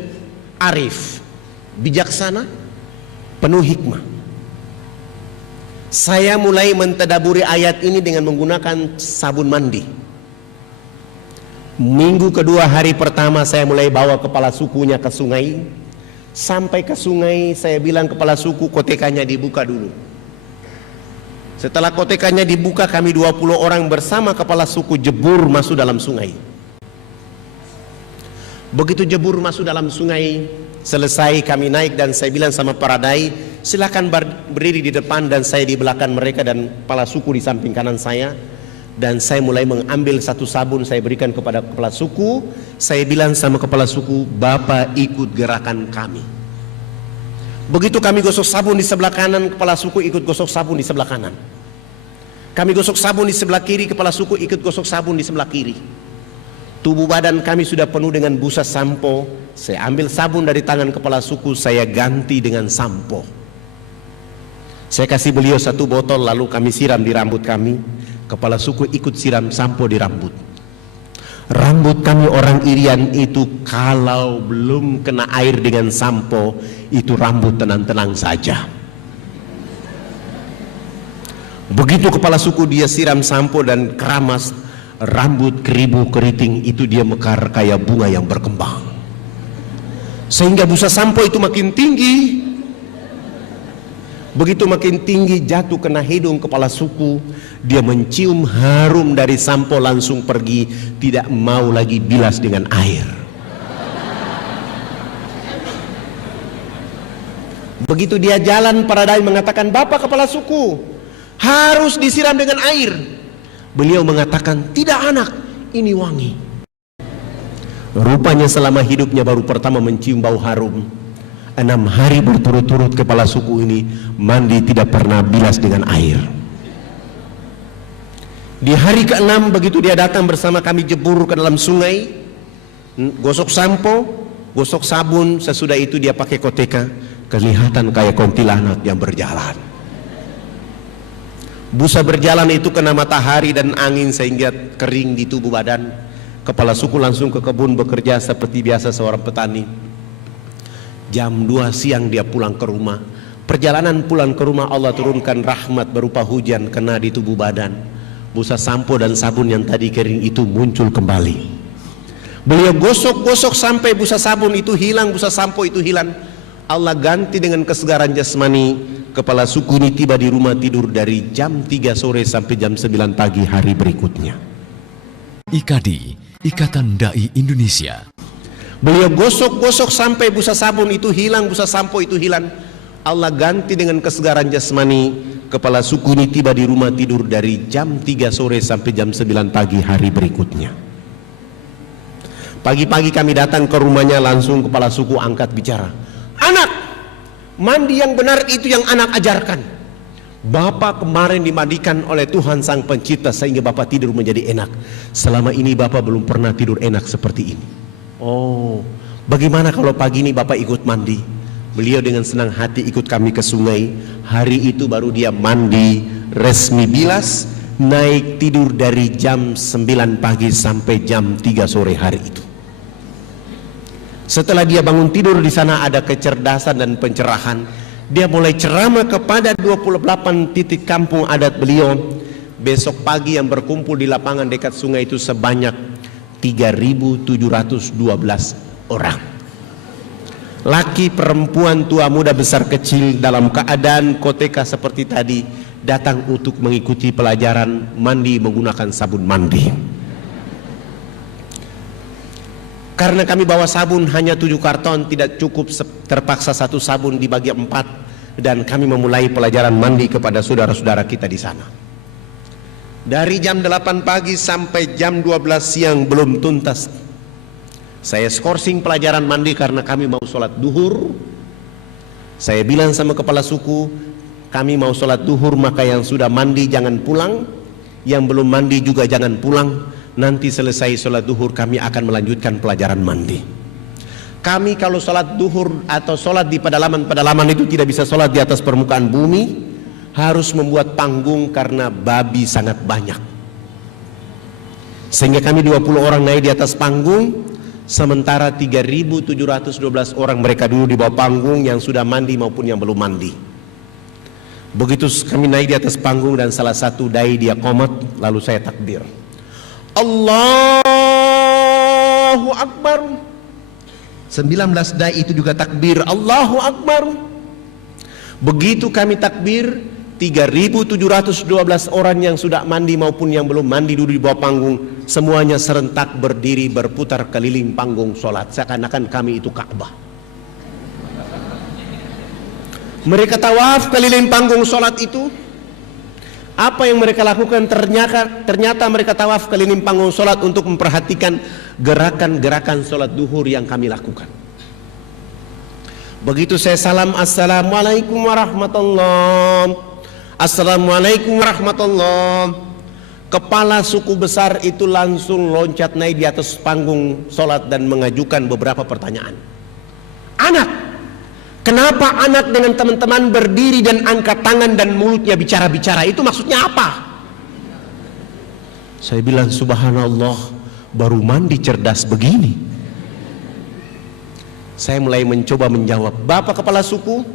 arif, bijaksana, penuh hikmah. Saya mulai mentadaburi ayat ini dengan menggunakan sabun mandi. Minggu kedua, hari pertama saya mulai bawa kepala sukunya ke sungai. Sampai ke sungai, saya bilang kepala suku, kotekanya dibuka dulu. Setelah kotekanya dibuka, kami 20 orang bersama kepala suku jebur masuk dalam sungai. Begitu jebur masuk dalam sungai, selesai kami naik dan saya bilang sama para dai, silakan berdiri di depan dan saya di belakang mereka dan kepala suku di samping kanan saya. Dan saya mulai mengambil satu sabun, saya berikan kepada kepala suku. Saya bilang sama kepala suku, Bapak ikut gerakan kami. Begitu kami gosok sabun di sebelah kanan, kepala suku ikut gosok sabun di sebelah kanan. Kami gosok sabun di sebelah kiri, kepala suku ikut gosok sabun di sebelah kiri. Tubuh badan kami sudah penuh dengan busa sampo. Saya ambil sabun dari tangan kepala suku, saya ganti dengan sampo. Saya kasih beliau satu botol, lalu kami siram di rambut kami. Kepala suku ikut siram sampo di rambut. Rambut kami orang Irian itu kalau belum kena air dengan sampo, itu rambut tenang-tenang saja. Begitu kepala suku dia siram sampo dan keramas, rambut keribu keriting itu dia mekar kayak bunga yang berkembang. Sehingga busa sampo itu makin tinggi. Begitu makin tinggi, jatuh kena hidung kepala suku. Dia mencium harum dari sampo, langsung pergi, tidak mau lagi bilas dengan air. Begitu dia jalan, para dai mengatakan, Bapak kepala suku harus disiram dengan air. Beliau mengatakan, tidak anak, ini wangi. Rupanya selama hidupnya baru pertama mencium bau harum. 6 hari berturut-turut kepala suku ini mandi tidak pernah bilas dengan air. Di hari ke-6 begitu dia datang bersama kami jebur ke dalam sungai, gosok sampo, gosok sabun, sesudah itu dia pakai koteka, kelihatan kayak kuntilanak yang berjalan. Busa berjalan itu kena matahari dan angin sehingga kering di tubuh badan. Kepala suku langsung ke kebun bekerja seperti biasa seorang petani. Jam 2 siang dia pulang ke rumah. Perjalanan pulang ke rumah Allah turunkan rahmat berupa hujan kena di tubuh badan. Busa sampo dan sabun yang tadi kering itu muncul kembali. Beliau gosok-gosok sampai busa sabun itu hilang, busa sampo itu hilang. Allah ganti dengan kesegaran jasmani. Kepala suku ini tiba di rumah tidur dari jam 3 sore sampai jam 9 pagi hari berikutnya. IKADI, Ikatan Dai Indonesia. Beliau gosok-gosok sampai busa sabun itu hilang, busa sampo itu hilang. Allah ganti dengan kesegaran jasmani. Kepala suku ini tiba di rumah tidur dari jam 3 sore sampai jam 9 pagi hari berikutnya. Pagi-pagi kami datang ke rumahnya, langsung kepala suku angkat bicara. Anak, mandi yang benar itu yang anak ajarkan. Bapak kemarin dimandikan oleh Tuhan Sang Pencipta sehingga Bapak tidur menjadi enak. Selama ini Bapak belum pernah tidur enak seperti ini. Oh, bagaimana kalau pagi ini Bapak ikut mandi? Beliau dengan senang hati ikut kami ke sungai. Hari itu baru dia mandi, resmi bilas, naik tidur dari jam 9 pagi sampai jam 3 sore hari itu. Setelah dia bangun tidur, di sana ada kecerdasan dan pencerahan. Dia mulai ceramah kepada 28 titik kampung adat beliau. Besok pagi yang berkumpul di lapangan dekat sungai itu sebanyak 3.712 orang. Laki, perempuan, tua, muda, besar, kecil dalam keadaan koteka seperti tadi datang untuk mengikuti pelajaran mandi menggunakan sabun mandi. Karena kami bawa sabun hanya 7 karton, tidak cukup, terpaksa satu sabun dibagi 4, dan kami memulai pelajaran mandi kepada saudara-saudara kita di sana. Dari jam 8 pagi sampai jam 12 siang belum tuntas. Saya skorsing pelajaran mandi karena kami mau sholat duhur. Saya bilang sama kepala suku, kami mau sholat duhur, maka yang sudah mandi jangan pulang, yang belum mandi juga jangan pulang. Nanti selesai sholat duhur kami akan melanjutkan pelajaran mandi. Kami kalau sholat duhur atau sholat di pedalaman itu tidak bisa sholat di atas permukaan bumi, harus membuat panggung karena babi sangat banyak. Sehingga kami 20 orang naik di atas panggung, sementara 3.712 orang mereka dulu di bawah panggung yang sudah mandi maupun yang belum mandi. Begitu kami naik di atas panggung dan salah satu dai dia qomat, lalu saya takbir. Allahu Akbar. 19 dai itu juga takbir Allahu Akbar. Begitu kami takbir, 3.712 orang yang sudah mandi maupun yang belum mandi dulu di bawah panggung, semuanya serentak berdiri berputar keliling panggung sholat, seakan-akan kami itu Ka'bah. Mereka tawaf keliling panggung sholat itu. Apa yang mereka lakukan? Ternyata mereka tawaf keliling panggung sholat untuk memperhatikan gerakan-gerakan sholat duhur yang kami lakukan. Begitu saya salam, Assalamualaikum warahmatullahi, Assalamualaikum warahmatullahi, kepala suku besar itu langsung loncat naik di atas panggung sholat dan mengajukan beberapa pertanyaan. Anak, kenapa anak dengan teman-teman berdiri dan angkat tangan dan mulutnya bicara-bicara? Itu maksudnya apa? Saya bilang, subhanallah, baru mandi cerdas begini. Saya mulai mencoba menjawab, Bapak kepala suku,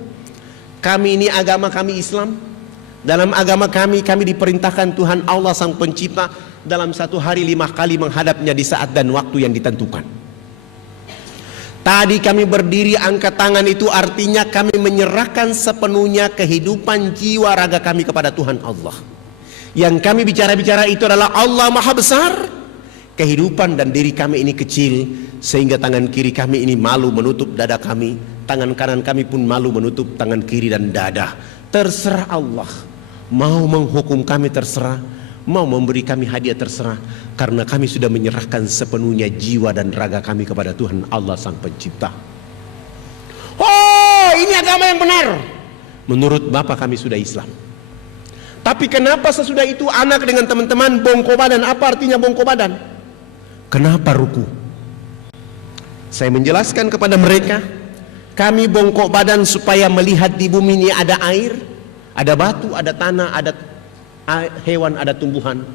kami ini agama kami Islam. Dalam agama kami diperintahkan Tuhan Allah Sang Pencipta dalam satu hari 5 kali menghadapnya di saat dan waktu yang ditentukan. Tadi kami berdiri angkat tangan itu artinya kami menyerahkan sepenuhnya kehidupan jiwa raga kami kepada Tuhan Allah. Yang kami bicara-bicara itu adalah Allah Maha Besar. Kehidupan dan diri kami ini kecil, sehingga tangan kiri kami ini malu menutup dada kami, tangan kanan kami pun malu menutup tangan kiri dan dada. Terserah Allah, mau menghukum kami terserah, mau memberi kami hadiah terserah, karena kami sudah menyerahkan sepenuhnya jiwa dan raga kami kepada Tuhan Allah Sang Pencipta. Oh, ini agama yang benar. Menurut Bapak kami sudah Islam. Tapi kenapa sesudah itu anak dengan teman-teman bongkok badan? Apa artinya bongkok badan? Kenapa ruku? Saya menjelaskan kepada mereka, kami bongkok badan supaya melihat di bumi ini ada air, ada batu, ada tanah, ada hewan, ada tumbuhan.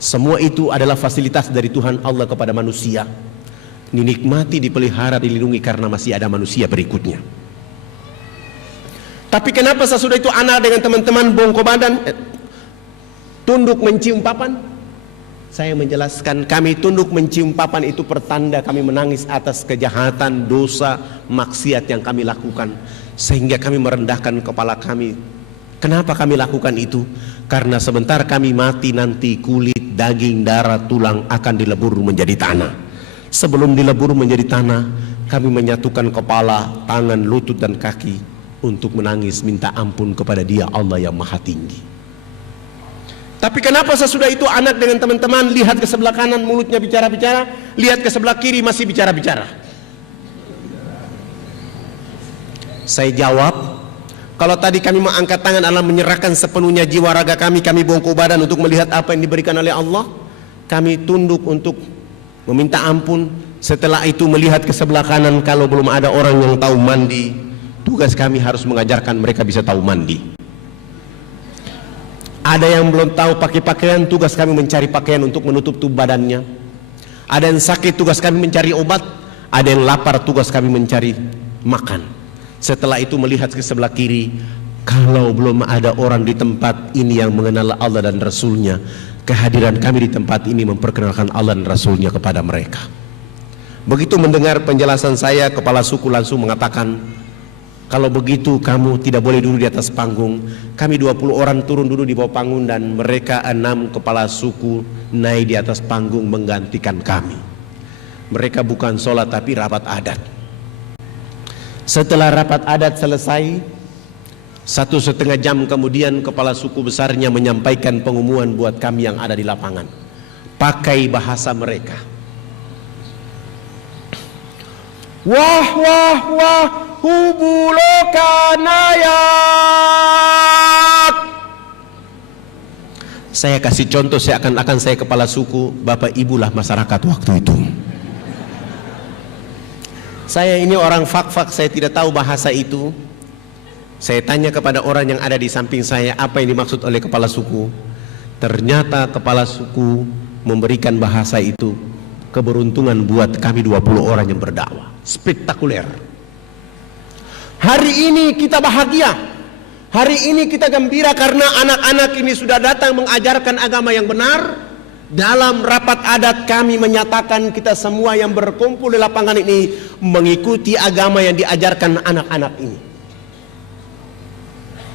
Semua itu adalah fasilitas dari Tuhan Allah kepada manusia. Dinikmati, dipelihara, dilindungi karena masih ada manusia berikutnya. Tapi kenapa sesudah itu anak dengan teman-teman bongkok badan, tunduk mencium papan? Saya menjelaskan, kami tunduk mencium papan itu pertanda kami menangis atas kejahatan, dosa, maksiat yang kami lakukan, sehingga kami merendahkan kepala kami. Kenapa kami lakukan itu? Karena sebentar kami mati nanti kulit, daging, darah, tulang akan dilebur menjadi tanah. Sebelum dilebur menjadi tanah, kami menyatukan kepala, tangan, lutut dan kaki untuk menangis minta ampun kepada Dia Allah yang Maha Tinggi. Tapi kenapa sesudah itu anak dengan teman-teman lihat ke sebelah kanan mulutnya bicara-bicara, lihat ke sebelah kiri masih bicara-bicara? Saya jawab, kalau tadi kami mengangkat tangan adalah menyerahkan sepenuhnya jiwa raga kami bongkok badan untuk melihat apa yang diberikan oleh Allah. Kami tunduk untuk meminta ampun. Setelah itu melihat ke sebelah kanan, kalau belum ada orang yang tahu mandi, tugas kami harus mengajarkan mereka bisa tahu mandi. Ada yang belum tahu pakai pakaian, tugas kami mencari pakaian untuk menutup tubuh badannya. Ada yang sakit, tugas kami mencari obat. Ada yang lapar, tugas kami mencari makan. Setelah itu melihat ke sebelah kiri, kalau belum ada orang di tempat ini yang mengenal Allah dan Rasulnya, kehadiran kami di tempat ini memperkenalkan Allah dan Rasulnya kepada mereka. Begitu mendengar penjelasan saya, kepala suku langsung mengatakan, kalau begitu kamu tidak boleh duduk di atas panggung. Kami 20 orang turun duduk di bawah panggung dan mereka 6 kepala suku naik di atas panggung menggantikan kami. Mereka bukan sholat tapi rapat adat. Setelah rapat adat selesai, 1,5 jam kemudian kepala suku besarnya menyampaikan pengumuman buat kami yang ada di lapangan pakai bahasa mereka. Wah wah wah hubulokanayak. Saya kasih contoh seakan-akan saya kepala suku, bapak ibulah masyarakat waktu itu. Saya ini orang fak-fak, saya tidak tahu bahasa itu. Saya tanya kepada orang yang ada di samping saya, apa yang dimaksud oleh kepala suku. Ternyata kepala suku memberikan bahasa itu. Keberuntungan buat kami 20 orang yang berdakwah. Spektakuler. Hari ini kita bahagia. Hari ini kita gembira karena anak-anak ini sudah datang mengajarkan agama yang benar. Dalam rapat adat kami menyatakan kita semua yang berkumpul di lapangan ini mengikuti agama yang diajarkan anak-anak ini.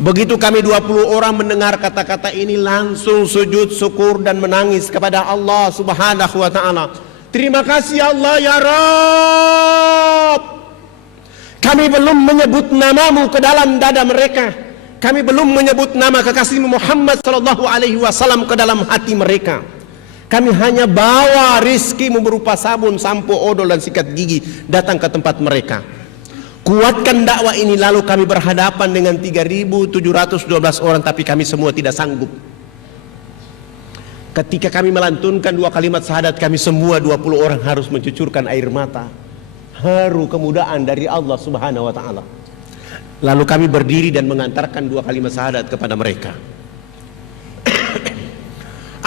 Begitu kami 20 orang mendengar kata-kata ini langsung sujud syukur dan menangis kepada Allah Subhanahu wa taala. Terima kasih Allah ya Rabb. Kami belum menyebut namamu ke dalam dada mereka. Kami belum menyebut nama kekasihmu Muhammad sallallahu alaihi wasallam ke dalam hati mereka. Kami hanya bawa rizkimu berupa sabun, sampo, odol dan sikat gigi datang ke tempat mereka. Kuatkan dakwah ini, lalu kami berhadapan dengan 3.712 orang, tapi kami semua tidak sanggup. Ketika kami melantunkan 2 kalimat syahadat, kami semua 20 orang harus mencucurkan air mata. Haru kemudahan dari Allah Subhanahu wa taala. Lalu kami berdiri dan mengantarkan 2 kalimat syahadat kepada mereka.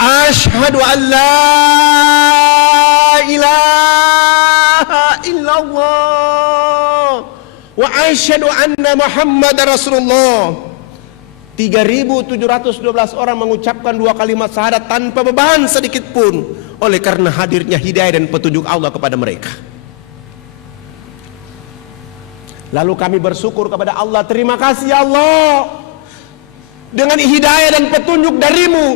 Asyhadu an la ilaha illallah wa asyhadu anna Muhammadar Rasulullah. 3.712 orang mengucapkan 2 kalimat syahadat tanpa beban sedikit pun, oleh karena hadirnya hidayah dan petunjuk Allah kepada mereka. Lalu kami bersyukur kepada Allah, terima kasih ya Allah, dengan hidayah dan petunjuk darimu,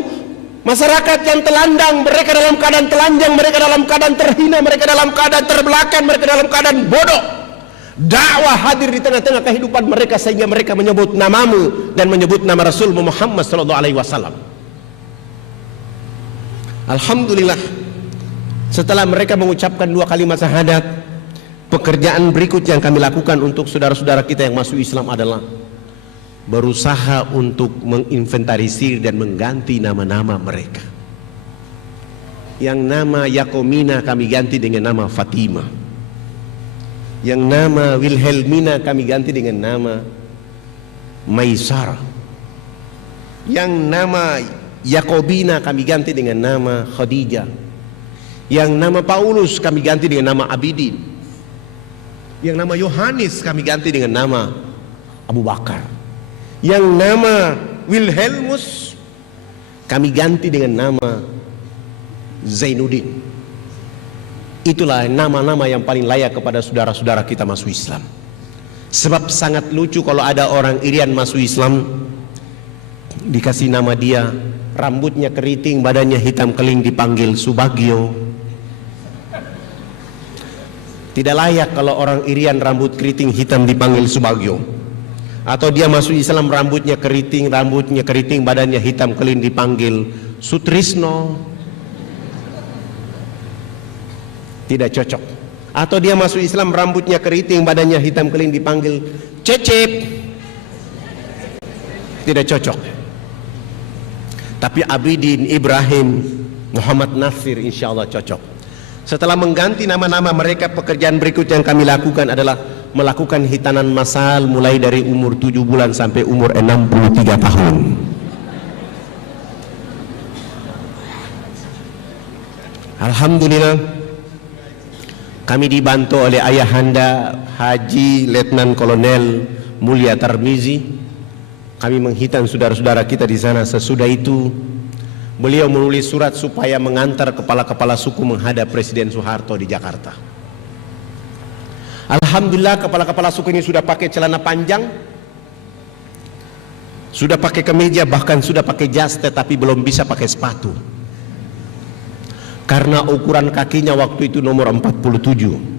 masyarakat yang telandang, mereka dalam keadaan telanjang, mereka dalam keadaan terhina, mereka dalam keadaan terbelakang, mereka dalam keadaan bodoh, dakwah hadir di tengah-tengah kehidupan mereka sehingga mereka menyebut namamu dan menyebut nama Rasul Muhammad sallallahu alaihi wasallam. Alhamdulillah, setelah mereka mengucapkan 2 kalimat syahadat, pekerjaan berikut yang kami lakukan untuk saudara-saudara kita yang masuk Islam adalah berusaha untuk menginventarisir dan mengganti nama-nama mereka. Yang nama Yakomina kami ganti dengan nama Fatimah. Yang nama Wilhelmina kami ganti dengan nama Maisarah. Yang nama Yakobina kami ganti dengan nama Khadijah. Yang nama Paulus kami ganti dengan nama Abidin. Yang nama Yohanes kami ganti dengan nama Abu Bakar. Yang nama Wilhelmus kami ganti dengan nama Zainuddin. Itulah nama-nama yang paling layak kepada saudara-saudara kita masuk Islam. Sebab sangat lucu kalau ada orang Irian masuk Islam, dikasih nama dia, rambutnya keriting, badannya hitam keling, dipanggil Subagio. Tidak layak kalau orang Irian rambut keriting hitam dipanggil Subagio. Atau dia masuk Islam rambutnya keriting, badannya hitam keling, dipanggil Sutrisno. Tidak cocok. Atau dia masuk Islam rambutnya keriting, badannya hitam keling, dipanggil Cecep. Tidak cocok. Tapi Abidin, Ibrahim, Muhammad Nasir insya Allah cocok. Setelah mengganti nama-nama mereka, pekerjaan berikut yang kami lakukan adalah melakukan hitanan massal mulai dari umur 7 bulan sampai umur 63 tahun. Alhamdulillah, kami dibantu oleh ayahanda Haji Letnan Kolonel Mulia Tarmizi. Kami menghitan saudara-saudara kita di sana. Sesudah itu beliau menulis surat supaya mengantar kepala-kepala suku menghadap Presiden Soeharto di Jakarta. Alhamdulillah, kepala-kepala suku ini sudah pakai celana panjang, sudah pakai kemeja, bahkan sudah pakai jas, tetapi belum bisa pakai sepatu. Karena ukuran kakinya waktu itu nomor 47.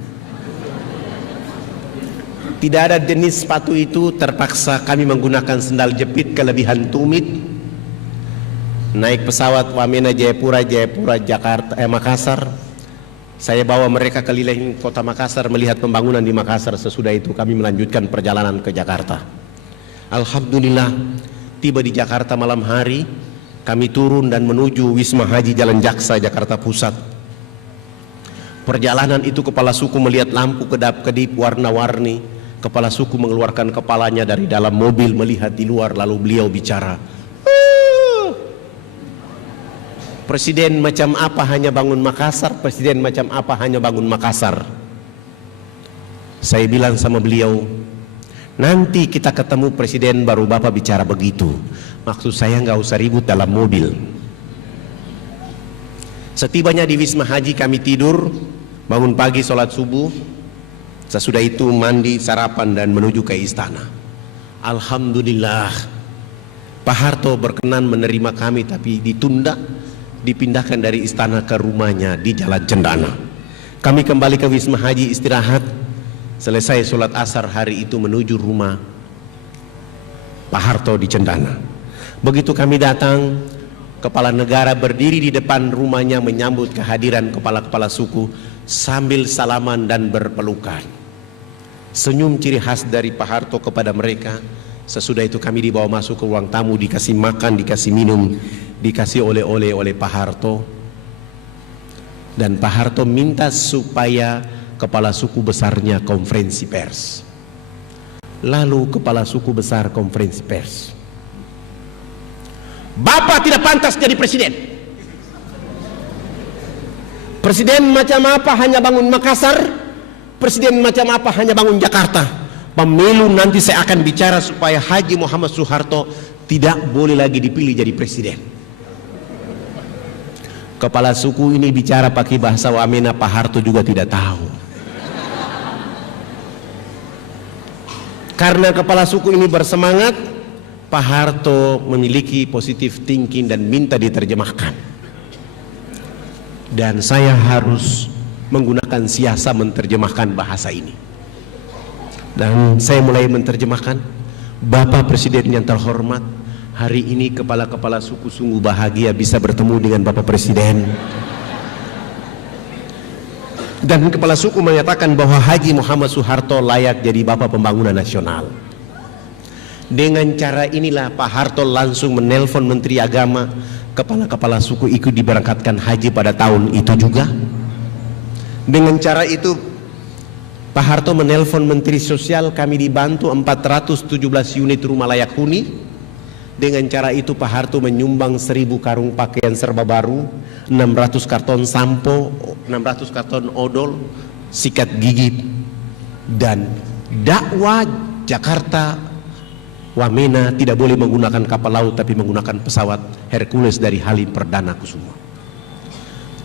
Tidak ada jenis sepatu itu, terpaksa kami menggunakan sendal jepit kelebihan tumit. Naik pesawat Wamena Jayapura, Jakarta, Makassar. Saya bawa mereka keliling kota Makassar melihat pembangunan di Makassar. Sesudah itu kami melanjutkan perjalanan ke Jakarta. Alhamdulillah, tiba di Jakarta malam hari. Kami turun dan menuju Wisma Haji Jalan Jaksa, Jakarta Pusat. Perjalanan itu kepala suku melihat lampu kedap-kedip warna-warni. Kepala suku mengeluarkan kepalanya dari dalam mobil melihat di luar, lalu beliau bicara, Presiden macam apa hanya bangun Makassar, Presiden macam apa hanya bangun Makassar. Saya bilang sama beliau, nanti kita ketemu Presiden baru Bapak bicara begitu. Maksud saya nggak usah ribut dalam mobil. Setibanya di Wisma Haji kami tidur, bangun pagi sholat subuh. Sesudah itu mandi, sarapan dan menuju ke istana. Alhamdulillah, Pak Harto berkenan menerima kami, tapi ditunda, dipindahkan dari istana ke rumahnya di Jalan Cendana. Kami kembali ke Wisma Haji istirahat. Selesai sholat asar hari itu menuju rumah Pak Harto di Cendana. Begitu kami datang, kepala negara berdiri di depan rumahnya menyambut kehadiran kepala-kepala suku sambil salaman dan berpelukan. Senyum ciri khas dari Pak Harto kepada mereka. Sesudah itu kami dibawa masuk ke ruang tamu, dikasih makan, dikasih minum, dikasih oleh-oleh oleh Pak Harto. Dan Pak Harto minta supaya kepala suku besarnya konferensi pers. Lalu kepala suku besar konferensi pers, Bapak tidak pantas jadi presiden. Presiden macam apa hanya bangun Makassar, presiden macam apa hanya bangun Jakarta. Pemilu nanti saya akan bicara supaya Haji Muhammad Soeharto tidak boleh lagi dipilih jadi presiden. Kepala suku ini bicara pakai bahasa Wamena, Pak Harto juga tidak tahu. Karena kepala suku ini bersemangat, Pak Harto memiliki positive thinking dan minta diterjemahkan. Dan saya harus menggunakan siasa menerjemahkan bahasa ini. Dan saya mulai menerjemahkan. Bapak Presiden yang terhormat, hari ini kepala-kepala suku sungguh bahagia bisa bertemu dengan Bapak Presiden. Dan kepala suku menyatakan bahwa Haji Muhammad Soeharto layak jadi Bapak Pembangunan Nasional. Dengan cara inilah Pak Harto langsung menelpon Menteri Agama, kepala-kepala suku ikut diberangkatkan haji pada tahun itu juga. Dengan cara itu Pak Harto menelpon Menteri Sosial, kami dibantu 417 unit rumah layak huni. Dengan cara itu Pak Harto menyumbang 1000 karung pakaian serba baru, 600 karton sampo, 600 karton odol, sikat gigi, dan dakwah Jakarta Wamena tidak boleh menggunakan kapal laut tapi menggunakan pesawat Hercules dari Halim Perdana Kusuma.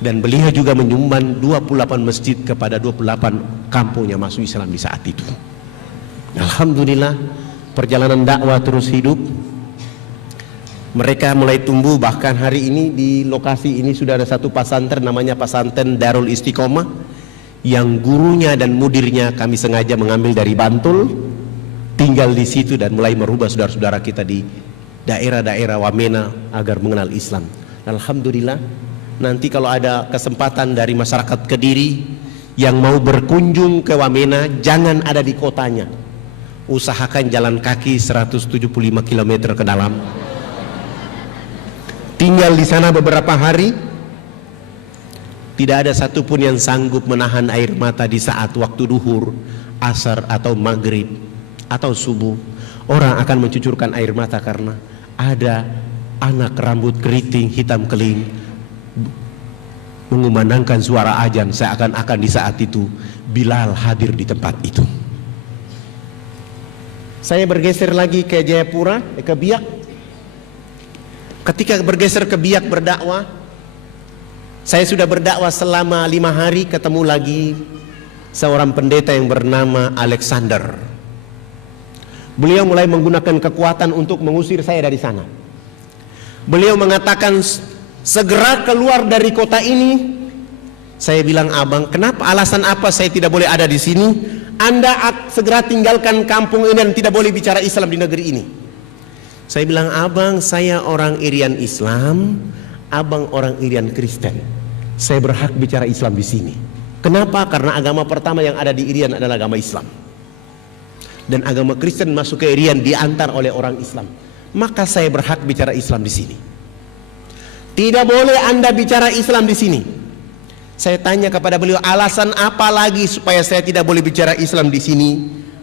Dan beliau juga menyumbang 28 masjid kepada 28 kampung yang masuk Islam di saat itu. Alhamdulillah, perjalanan dakwah terus hidup. Mereka mulai tumbuh, bahkan hari ini di lokasi ini sudah ada satu pesantren namanya Pesantren Darul Istiqomah, yang gurunya dan mudirnya kami sengaja mengambil dari Bantul, tinggal di situ dan mulai merubah saudara-saudara kita di daerah-daerah Wamena agar mengenal Islam. Alhamdulillah, nanti kalau ada kesempatan dari masyarakat Kediri yang mau berkunjung ke Wamena, jangan ada di kotanya, usahakan jalan kaki 175 km ke dalam, tinggal di sana beberapa hari. Tidak ada satupun yang sanggup menahan air mata di saat waktu duhur, asar atau maghrib atau subuh. Orang akan mencucurkan air mata karena ada anak rambut keriting hitam keling mengumandangkan suara azan, seakan-akan di saat itu Bilal hadir di tempat itu. Saya bergeser lagi ke Jayapura, ke Biak. Ketika bergeser ke Biak berdakwah, saya sudah berdakwah selama 5 hari, ketemu lagi seorang pendeta yang bernama Alexander. Beliau mulai menggunakan kekuatan untuk mengusir saya dari sana. Beliau mengatakan, segera keluar dari kota ini. Saya bilang, abang, kenapa, alasan apa saya tidak boleh ada di sini? Anda segera tinggalkan kampung ini dan tidak boleh bicara Islam di negeri ini. Saya bilang, abang, saya orang Irian Islam, abang orang Irian Kristen. Saya berhak bicara Islam di sini. Kenapa? Karena agama pertama yang ada di Irian adalah agama Islam. Dan agama Kristen masuk ke Irian diantar oleh orang Islam. Maka saya berhak bicara Islam di sini. Tidak boleh Anda bicara Islam di sini. Saya tanya kepada beliau, alasan apa lagi supaya saya tidak boleh bicara Islam di sini?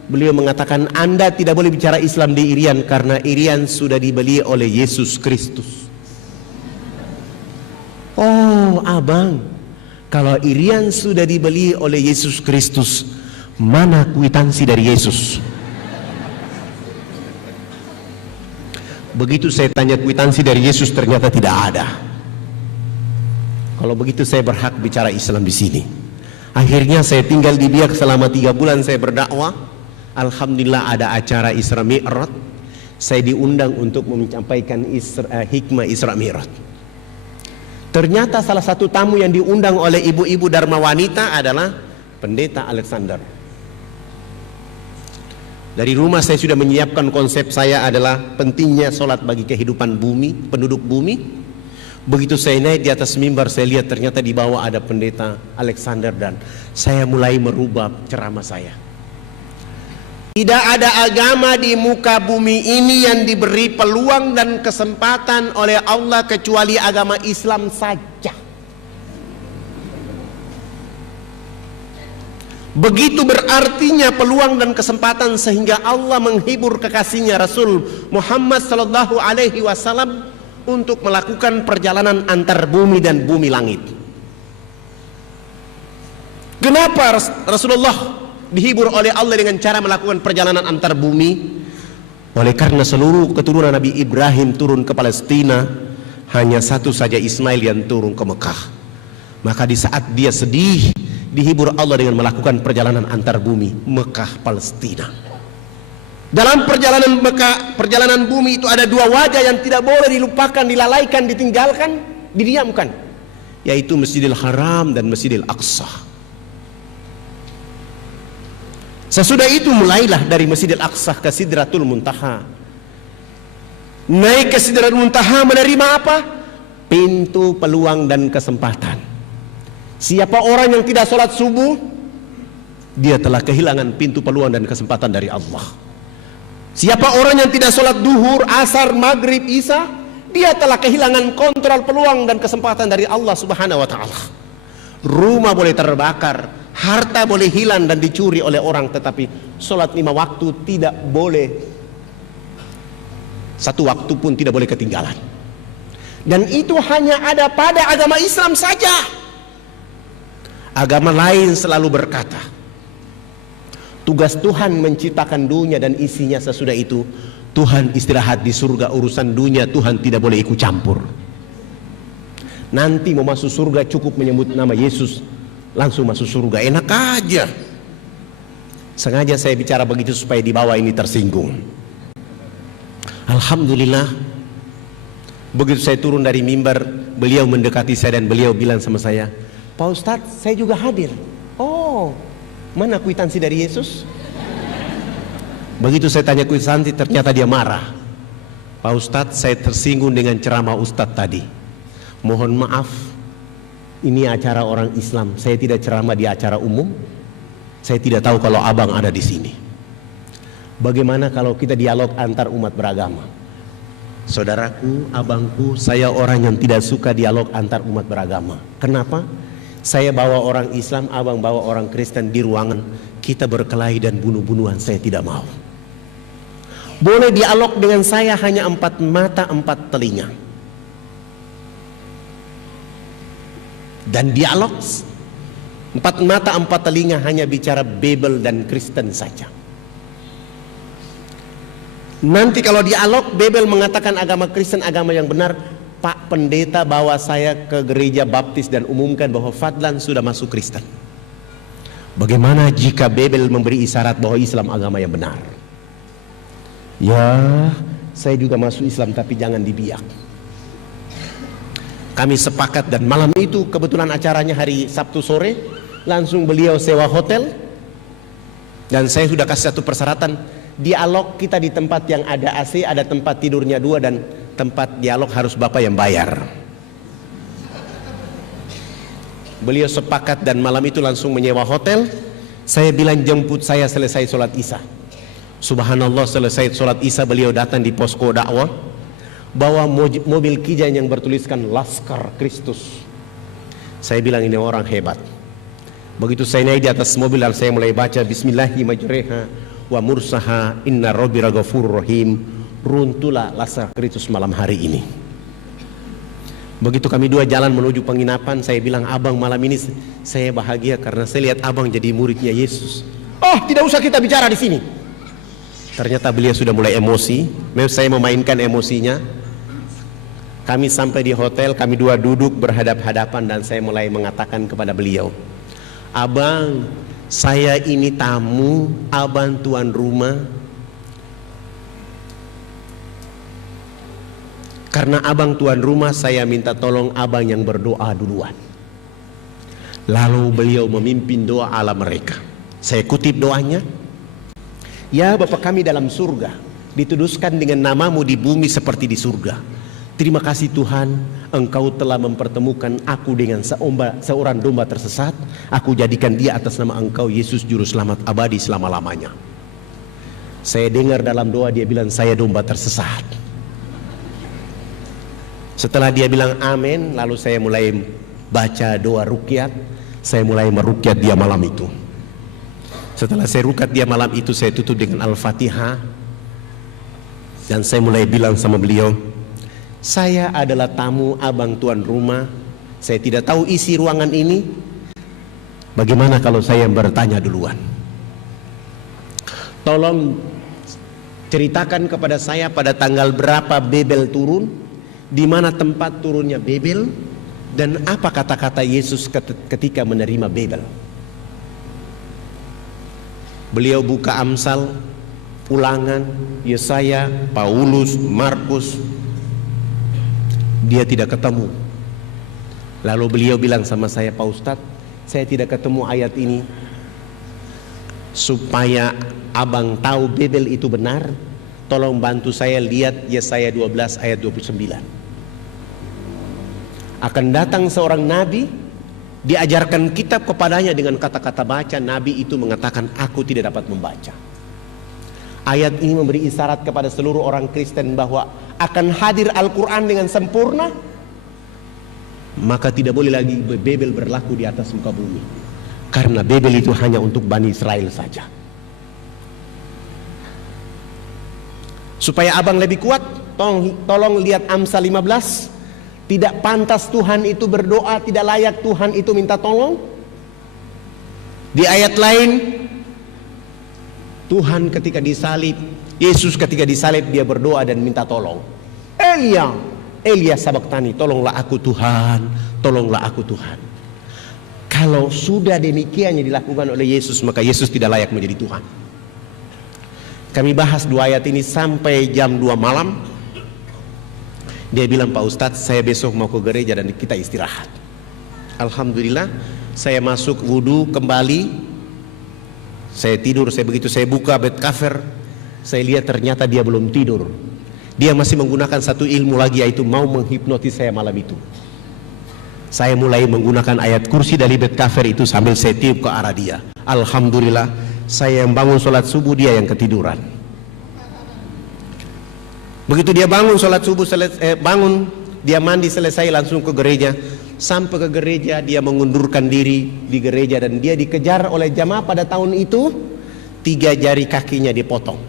Beliau mengatakan, Anda tidak boleh bicara Islam di Irian karena Irian sudah dibeli oleh Yesus Kristus. Oh, abang, kalau Irian sudah dibeli oleh Yesus Kristus, mana kwitansi dari Yesus? Begitu saya tanya kwitansi dari Yesus, ternyata tidak ada. Kalau begitu saya berhak bicara Islam di sini. Akhirnya saya tinggal di Biak selama 3 bulan saya berdakwah. Alhamdulillah ada acara Isra Mi'raj. Saya diundang untuk menyampaikan hikmah Isra Mi'raj. Ternyata salah satu tamu yang diundang oleh ibu-ibu Dharma Wanita adalah Pendeta Alexander. Dari rumah saya sudah menyiapkan konsep saya adalah pentingnya sholat bagi kehidupan bumi, penduduk bumi. Begitu saya naik di atas mimbar, saya lihat ternyata di bawah ada Pendeta Alexander dan saya mulai merubah ceramah saya. Tidak ada agama di muka bumi ini yang diberi peluang dan kesempatan oleh Allah kecuali agama Islam saja. Begitu berartinya peluang dan kesempatan sehingga Allah menghibur kekasihnya Rasul Muhammad sallallahu alaihi wasallam untuk melakukan perjalanan antar bumi dan bumi langit. Kenapa Rasulullah dihibur oleh Allah dengan cara melakukan perjalanan antar bumi? Oleh karena seluruh keturunan Nabi Ibrahim turun ke Palestina, hanya satu saja Ismail yang turun ke Mekah. Maka di saat dia sedih, dihibur Allah dengan melakukan perjalanan antar bumi, Mekah Palestina. Dalam perjalanan Mekah, perjalanan bumi itu ada 2 wajah yang tidak boleh dilupakan, dilalaikan, ditinggalkan, didiamkan, yaitu Masjidil Haram dan Masjidil Aqsa. Sesudah itu mulailah dari Masjidil Aqsa ke Sidratul Muntaha. Naik ke Sidratul Muntaha menerima apa? Pintu peluang dan kesempatan. Siapa orang yang tidak sholat subuh, dia telah kehilangan pintu peluang dan kesempatan dari Allah. Siapa orang yang tidak sholat duhur, asar, maghrib, isya, dia telah kehilangan kontrol peluang dan kesempatan dari Allah subhanahu wa ta'ala. Rumah boleh terbakar, harta boleh hilang dan dicuri oleh orang, tetapi sholat 5 waktu tidak boleh, 1 waktu pun tidak boleh ketinggalan. Dan itu hanya ada pada agama Islam saja. Agama lain selalu berkata, Tugas Tuhan menciptakan dunia dan isinya, sesudah itu Tuhan istirahat di surga. Urusan dunia Tuhan tidak boleh ikut campur. Nanti mau masuk surga cukup menyebut nama Yesus, langsung masuk surga, enak aja. Sengaja saya bicara begitu supaya di bawah ini tersinggung. Alhamdulillah, begitu saya turun dari mimbar, beliau mendekati saya dan beliau bilang sama saya, "Pak Ustadz, saya juga hadir." "Oh, mana kwitansi dari Yesus?" Begitu saya tanya kwitansi, ternyata dia marah. "Pak Ustadz, saya tersinggung dengan ceramah Ustadz tadi. Mohon maaf, ini acara orang Islam, saya tidak ceramah di acara umum. Saya tidak tahu kalau abang ada di sini. Bagaimana kalau kita dialog antar umat beragama?" Saudaraku, abangku, saya orang yang tidak suka dialog antar umat beragama. Kenapa? Saya bawa orang Islam, abang bawa orang Kristen di ruangan, kita berkelahi dan bunuh-bunuhan, saya tidak mau. Boleh dialog dengan saya hanya 4 mata 4 telinga. Dan dialog 4 mata 4 telinga hanya bicara Bible dan Kristen saja. Nanti kalau dialog Bible mengatakan agama Kristen agama yang benar, Pak Pendeta bawa saya ke gereja baptis dan umumkan bahwa Fadlan sudah masuk Kristen. Bagaimana jika Bible memberi isyarat bahwa Islam agama yang benar? Ya, saya juga masuk Islam tapi jangan dibiak. Kami sepakat dan malam itu kebetulan acaranya hari Sabtu sore, langsung beliau sewa hotel. Dan saya sudah kasih satu persyaratan, dialog kita di tempat yang ada AC, ada tempat tidurnya 2 dan tempat dialog harus Bapak yang bayar. Beliau sepakat dan malam itu langsung menyewa hotel. Saya bilang jemput saya selesai sholat Isya. Subhanallah, selesai sholat Isya beliau datang di posko dakwah, bawa mobil Kijang yang bertuliskan Laskar Kristus. Saya bilang ini orang hebat. Begitu saya naik di atas mobil dan saya mulai baca Bismillahi majreha wa mursaha inna rabbi ghafurur rahim, runtuhlah Laskar Kristus malam hari ini. Begitu kami 2 jalan menuju penginapan, saya bilang, "Abang, malam ini saya bahagia karena saya lihat abang jadi muridnya Yesus." "Oh, tidak usah kita bicara di sini." Ternyata beliau sudah mulai emosi. Memang saya memainkan emosinya. Kami sampai di hotel, kami 2 duduk berhadap-hadapan dan saya mulai mengatakan kepada beliau, "Abang, saya ini tamu, abang tuan rumah. Karena abang tuan rumah, saya minta tolong abang yang berdoa duluan." Lalu beliau memimpin doa ala mereka. Saya kutip doanya. "Ya Bapa kami dalam surga, dituduskan dengan namamu di bumi seperti di surga. Terima kasih Tuhan, Engkau telah mempertemukan aku dengan seorang domba tersesat. Aku jadikan dia atas nama Engkau, Yesus Juru Selamat abadi selama-lamanya." Saya dengar dalam doa dia bilang, "Saya domba tersesat." Setelah dia bilang amin, lalu saya mulai baca doa rukyat. Saya mulai merukyat dia malam itu. Setelah saya rukyat dia malam itu, saya tutup dengan Al-Fatihah. Dan saya mulai bilang sama beliau, "Saya adalah tamu abang tuan rumah. Saya tidak tahu isi ruangan ini. Bagaimana kalau saya bertanya duluan? Tolong ceritakan kepada saya pada tanggal berapa Babel turun, di mana tempat turunnya Babel, dan apa kata-kata Yesus ketika menerima Babel." Beliau buka Amsal, Ulangan, Yesaya, Paulus, Markus. Dia tidak ketemu. Lalu beliau bilang sama saya, "Pak Ustadz, saya tidak ketemu ayat ini. Supaya abang tahu Babel itu benar, tolong bantu saya lihat Yesaya 12 ayat 29. Akan datang seorang nabi, diajarkan kitab kepadanya dengan kata-kata baca. Nabi itu mengatakan, aku tidak dapat membaca." Ayat ini memberi isyarat kepada seluruh orang Kristen bahwa akan hadir Al-Quran dengan sempurna. Maka tidak boleh lagi Babel berlaku di atas muka bumi, karena Babel itu hanya untuk Bani Israel saja. Supaya abang lebih kuat, tolong lihat Amsal 15. Tidak pantas Tuhan itu berdoa, tidak layak Tuhan itu minta tolong. Di ayat lain, Tuhan ketika disalib, Yesus ketika disalib dia berdoa dan minta tolong. Elia sabaktani, tolonglah aku Tuhan, tolonglah aku Tuhan. Kalau sudah demikian yang dilakukan oleh Yesus, maka Yesus tidak layak menjadi Tuhan. Kami bahas 2 ayat ini sampai jam 2 malam. Dia bilang, Pak Ustadz, saya besok mau ke gereja dan kita istirahat. Alhamdulillah, saya masuk wudhu kembali. Saya tidur, begitu saya buka bed cover, saya lihat ternyata dia belum tidur. Dia masih menggunakan satu ilmu lagi, yaitu mau menghipnotis saya malam itu. Saya mulai menggunakan ayat kursi dari bed cover itu sambil saya tiup ke arah dia. Alhamdulillah, saya yang bangun sholat subuh, dia yang ketiduran. Begitu dia bangun sholat subuh, bangun, dia mandi selesai langsung ke gereja. Sampai ke gereja dia mengundurkan diri di gereja dan dia dikejar oleh jamaah pada tahun itu. 3 jari kakinya dipotong.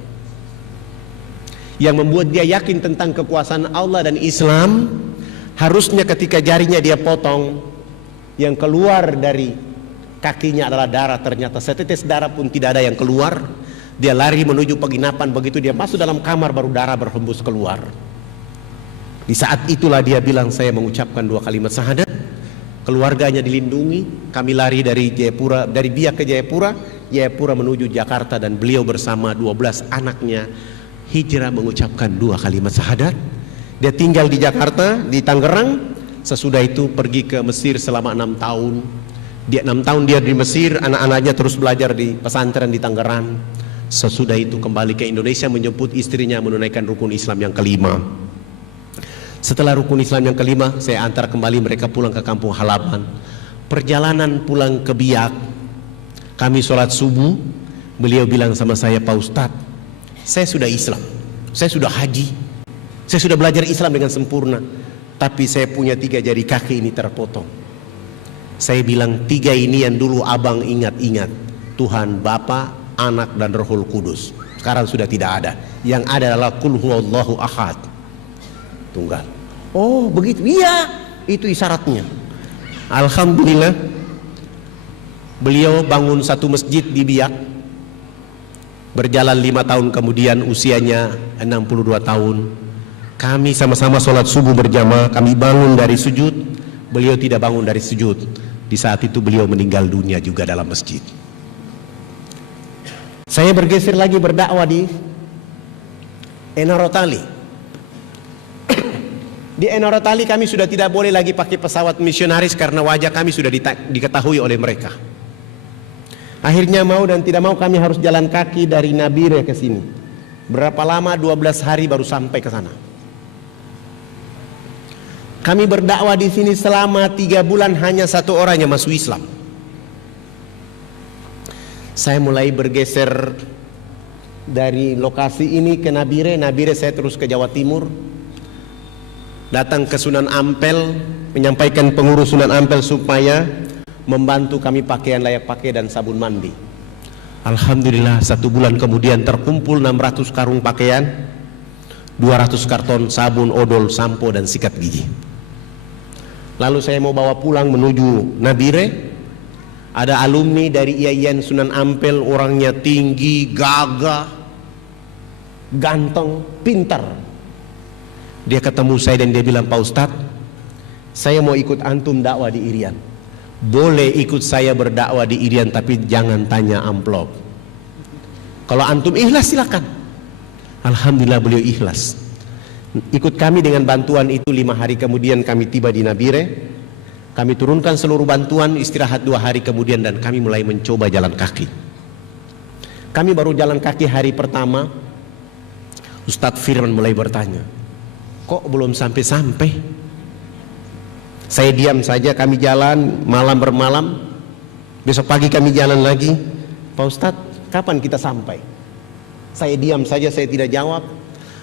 Yang membuat dia yakin tentang kekuasaan Allah dan Islam. Harusnya ketika jarinya dia potong, yang keluar dari kakinya adalah darah. Ternyata setetes darah pun tidak ada yang keluar. Dia lari menuju penginapan. Begitu dia masuk dalam kamar, baru darah berhembus keluar. Di saat itulah dia bilang, saya mengucapkan 2 kalimat syahadat. Keluarganya dilindungi. Kami lari dari Jayapura, dari Biak ke Jayapura, Jayapura menuju Jakarta, dan beliau bersama 12 anaknya hijrah mengucapkan 2 kalimat syahadat. Dia tinggal di Jakarta, di Tangerang. Sesudah itu pergi ke Mesir selama 6 tahun. Dia 6 tahun dia di Mesir, anak-anaknya terus belajar di pesantren di Tangerang. Sesudah itu kembali ke Indonesia menjemput istrinya menunaikan rukun Islam yang kelima. Setelah rukun Islam yang kelima, saya antar kembali mereka pulang ke kampung halaman. Perjalanan pulang ke Biak, kami sholat subuh. Beliau bilang sama saya, Pak Ustadz, saya sudah Islam, saya sudah haji, saya sudah belajar Islam dengan sempurna, tapi saya punya 3 jari kaki ini terpotong. Saya bilang, 3 ini yang dulu abang ingat-ingat, Tuhan Bapa, Anak dan Rohul Kudus. Sekarang sudah tidak ada. Yang ada adalah Qul huwallahu ahad, tunggal. Oh begitu, iya, itu isyaratnya. Alhamdulillah, beliau bangun satu masjid di Biak. Berjalan 5 tahun kemudian, usianya 62 tahun. Kami sama-sama sholat subuh berjamaah. Kami bangun dari sujud, beliau tidak bangun dari sujud. Di saat itu beliau meninggal dunia juga dalam masjid. Saya bergeser lagi berdakwah di Enarotali. Di Enarotali kami sudah tidak boleh lagi pakai pesawat misionaris karena wajah kami sudah diketahui oleh mereka. Akhirnya mau dan tidak mau kami harus jalan kaki dari Nabire ke sini. Berapa lama? 12 hari baru sampai ke sana. Kami berdakwah di sini selama 3 bulan, hanya 1 orang yang masuk Islam. Saya mulai bergeser dari lokasi ini ke Nabire. Nabire saya terus ke Jawa Timur. Datang ke Sunan Ampel, menyampaikan pengurus Sunan Ampel supaya membantu kami pakaian layak pakai dan sabun mandi. Alhamdulillah, 1 bulan kemudian terkumpul 600 karung pakaian, 200 karton sabun, odol, sampo dan sikat gigi. Lalu saya mau bawa pulang menuju Nabire. Ada alumni dari IAIN Sunan Ampel, orangnya tinggi, gagah, ganteng, pintar. Dia ketemu saya dan dia bilang, Pak Ustadz, saya mau ikut antum dakwah di Irian. Boleh ikut saya berdakwah di Irian, tapi jangan tanya amplop. Kalau antum ikhlas silakan. Alhamdulillah beliau ikhlas. Ikut kami dengan bantuan itu. 5 hari kemudian kami tiba di Nabire. Kami turunkan seluruh bantuan, istirahat 2 hari kemudian, dan kami mulai mencoba jalan kaki. Kami baru jalan kaki hari pertama, Ustadz Firman mulai bertanya, kok belum sampai-sampai? Saya diam saja, kami jalan malam bermalam. Besok pagi kami jalan lagi. Pak Ustadz, kapan kita sampai? Saya diam saja, saya tidak jawab.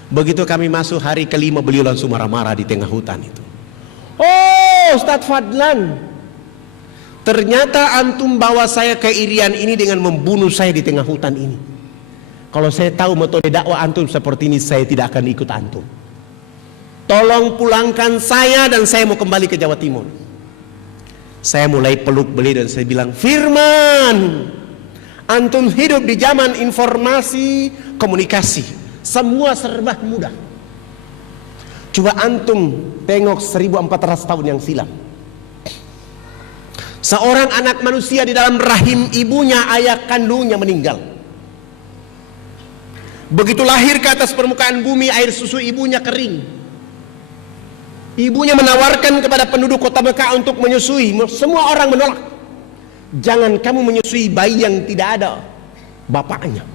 Begitu kami masuk hari kelima, beliau langsung marah-marah di tengah hutan itu. Oh Ustadz Fadlan, ternyata antum bawa saya ke Irian ini dengan membunuh saya di tengah hutan ini. Kalau saya tahu metode dakwah antum seperti ini, saya tidak akan ikut antum. Tolong pulangkan saya dan saya mau kembali ke Jawa Timur. Saya mulai peluk beliau dan saya bilang, Firman, Antum hidup di zaman informasi, komunikasi, semua serba mudah. Coba antum tengok 1400 tahun yang silam. Seorang anak manusia di dalam rahim ibunya, ayah kandungnya meninggal. Begitu lahir ke atas permukaan bumi, air susu ibunya kering. Ibunya menawarkan kepada penduduk kota Mekah untuk menyusui. Semua orang menolak. Jangan kamu menyusui bayi yang tidak ada bapaknya.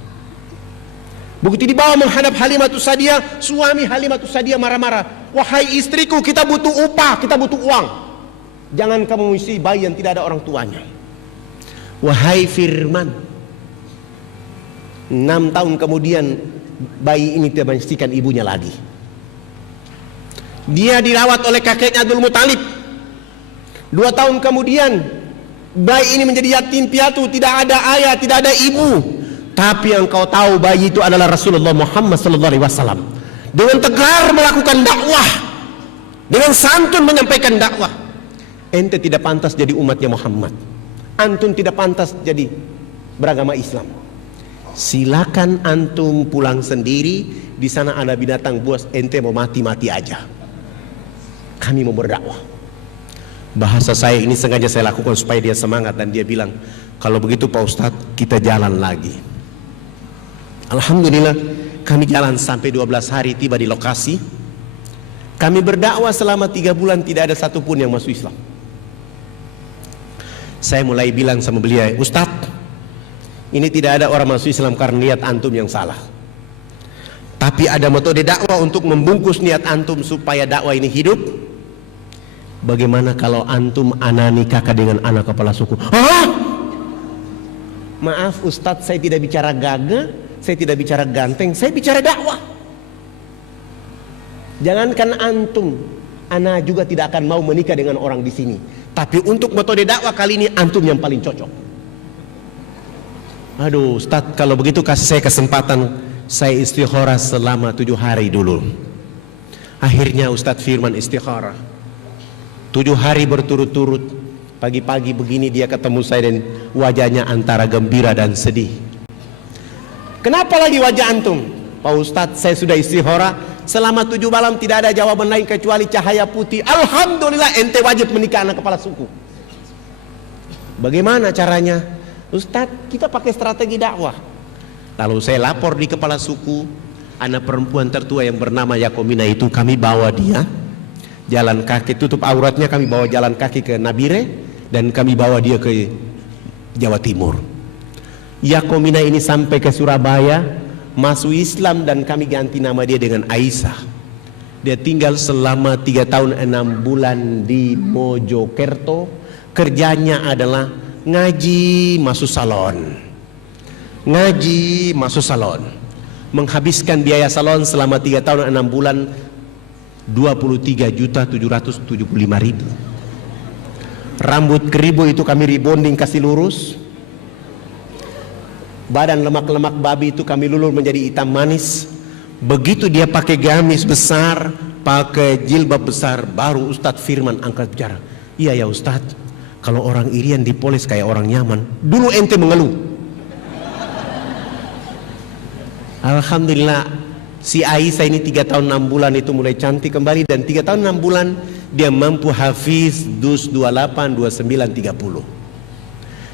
Begitu dibawa menghadap Halimatus Sa'diyah, suami Halimatus Sa'diyah marah-marah. Wahai istriku, kita butuh upah, kita butuh uang. Jangan kamu menyusui bayi yang tidak ada orang tuanya. Wahai Firman, 6 tahun kemudian bayi ini tidak menyusuikan ibunya lagi. Dia dirawat oleh kakeknya Abdul Muthalib. 2 tahun kemudian bayi ini menjadi yatim piatu, tidak ada ayah, tidak ada ibu. Tapi yang kau tahu, bayi itu adalah Rasulullah Muhammad SAW. Dengan tegar melakukan dakwah, dengan santun menyampaikan dakwah. Ente tidak pantas jadi umatnya Muhammad. Antum tidak pantas jadi beragama Islam. Silakan antum pulang sendiri. Di sana ada binatang buas, ente mau mati-mati aja. Kami mau berdakwah. Bahasa saya ini sengaja saya lakukan supaya dia semangat, dan dia bilang, kalau begitu Pak Ustadz, kita jalan lagi. Alhamdulillah, kami jalan sampai 12 hari, tiba di lokasi. Kami berdakwah selama 3 bulan, tidak ada satupun yang masuk Islam. Saya mulai bilang sama beliau, Ustadz, ini tidak ada orang masuk Islam karena niat antum yang salah. Tapi ada metode dakwah untuk membungkus niat antum supaya dakwah ini hidup. Bagaimana kalau antum anani kakak dengan anak kepala suku? Hah? Maaf Ustadz, saya tidak bicara gagah, saya tidak bicara ganteng, saya bicara dakwah. Jangankan antum, ana juga tidak akan mau menikah dengan orang di sini. Tapi untuk metode dakwah kali ini antum yang paling cocok. Aduh Ustadz, kalau begitu kasih saya kesempatan, saya istikharah selama 7 hari dulu. Akhirnya Ustadz Firman istikharah 7 hari berturut-turut. Pagi-pagi begini dia ketemu saya dan wajahnya antara gembira dan sedih. Kenapa lagi wajah antum? Pak Ustadz, saya sudah istikharah selama 7 malam, tidak ada jawaban lain kecuali cahaya putih. Alhamdulillah, ente wajib menikah anak kepala suku. Bagaimana caranya? Ustadz, kita pakai strategi dakwah. Lalu saya lapor di kepala suku, anak perempuan tertua yang bernama Yakomina itu, kami bawa dia jalan kaki, tutup auratnya, kami bawa jalan kaki ke Nabire, dan kami bawa dia ke Jawa Timur. Yakomina ini sampai ke Surabaya, masuk Islam, dan kami ganti nama dia dengan Aisyah. Dia tinggal selama 3 tahun 6 bulan di Mojokerto. Kerjanya adalah ngaji masuk salon, ngaji masuk salon, menghabiskan biaya salon selama 3 tahun 6 bulan 23.775.000. Rambut keribu itu kami rebonding kasih lurus. Badan lemak-lemak babi itu kami lulur menjadi hitam manis. Begitu dia pakai gamis besar, pakai jilbab besar, baru Ustadz Firman angkat bicara. Iya ya Ustadz, kalau orang Irian dipoles kayak orang Yaman. Dulu ente mengeluh. Alhamdulillah, si Aisyah ini 3 tahun 6 bulan itu mulai cantik kembali, dan 3 tahun 6 bulan dia mampu hafiz dus 28, 29, 30.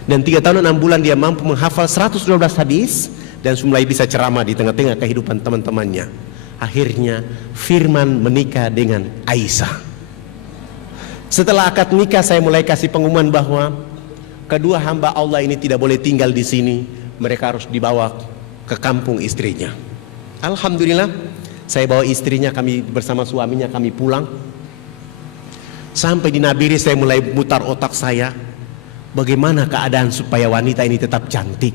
Dan 3 tahun 6 bulan dia mampu menghafal 112 hadis dan mulai bisa ceramah di tengah-tengah kehidupan teman-temannya. Akhirnya Firman menikah dengan Aisyah. Setelah akad nikah, saya mulai kasih pengumuman bahwa kedua hamba Allah ini tidak boleh tinggal di sini, mereka harus dibawa ke kampung istrinya. Alhamdulillah, saya bawa istrinya, kami bersama suaminya kami pulang. Sampai di Nabire saya mulai mutar otak saya, bagaimana keadaan supaya wanita ini tetap cantik.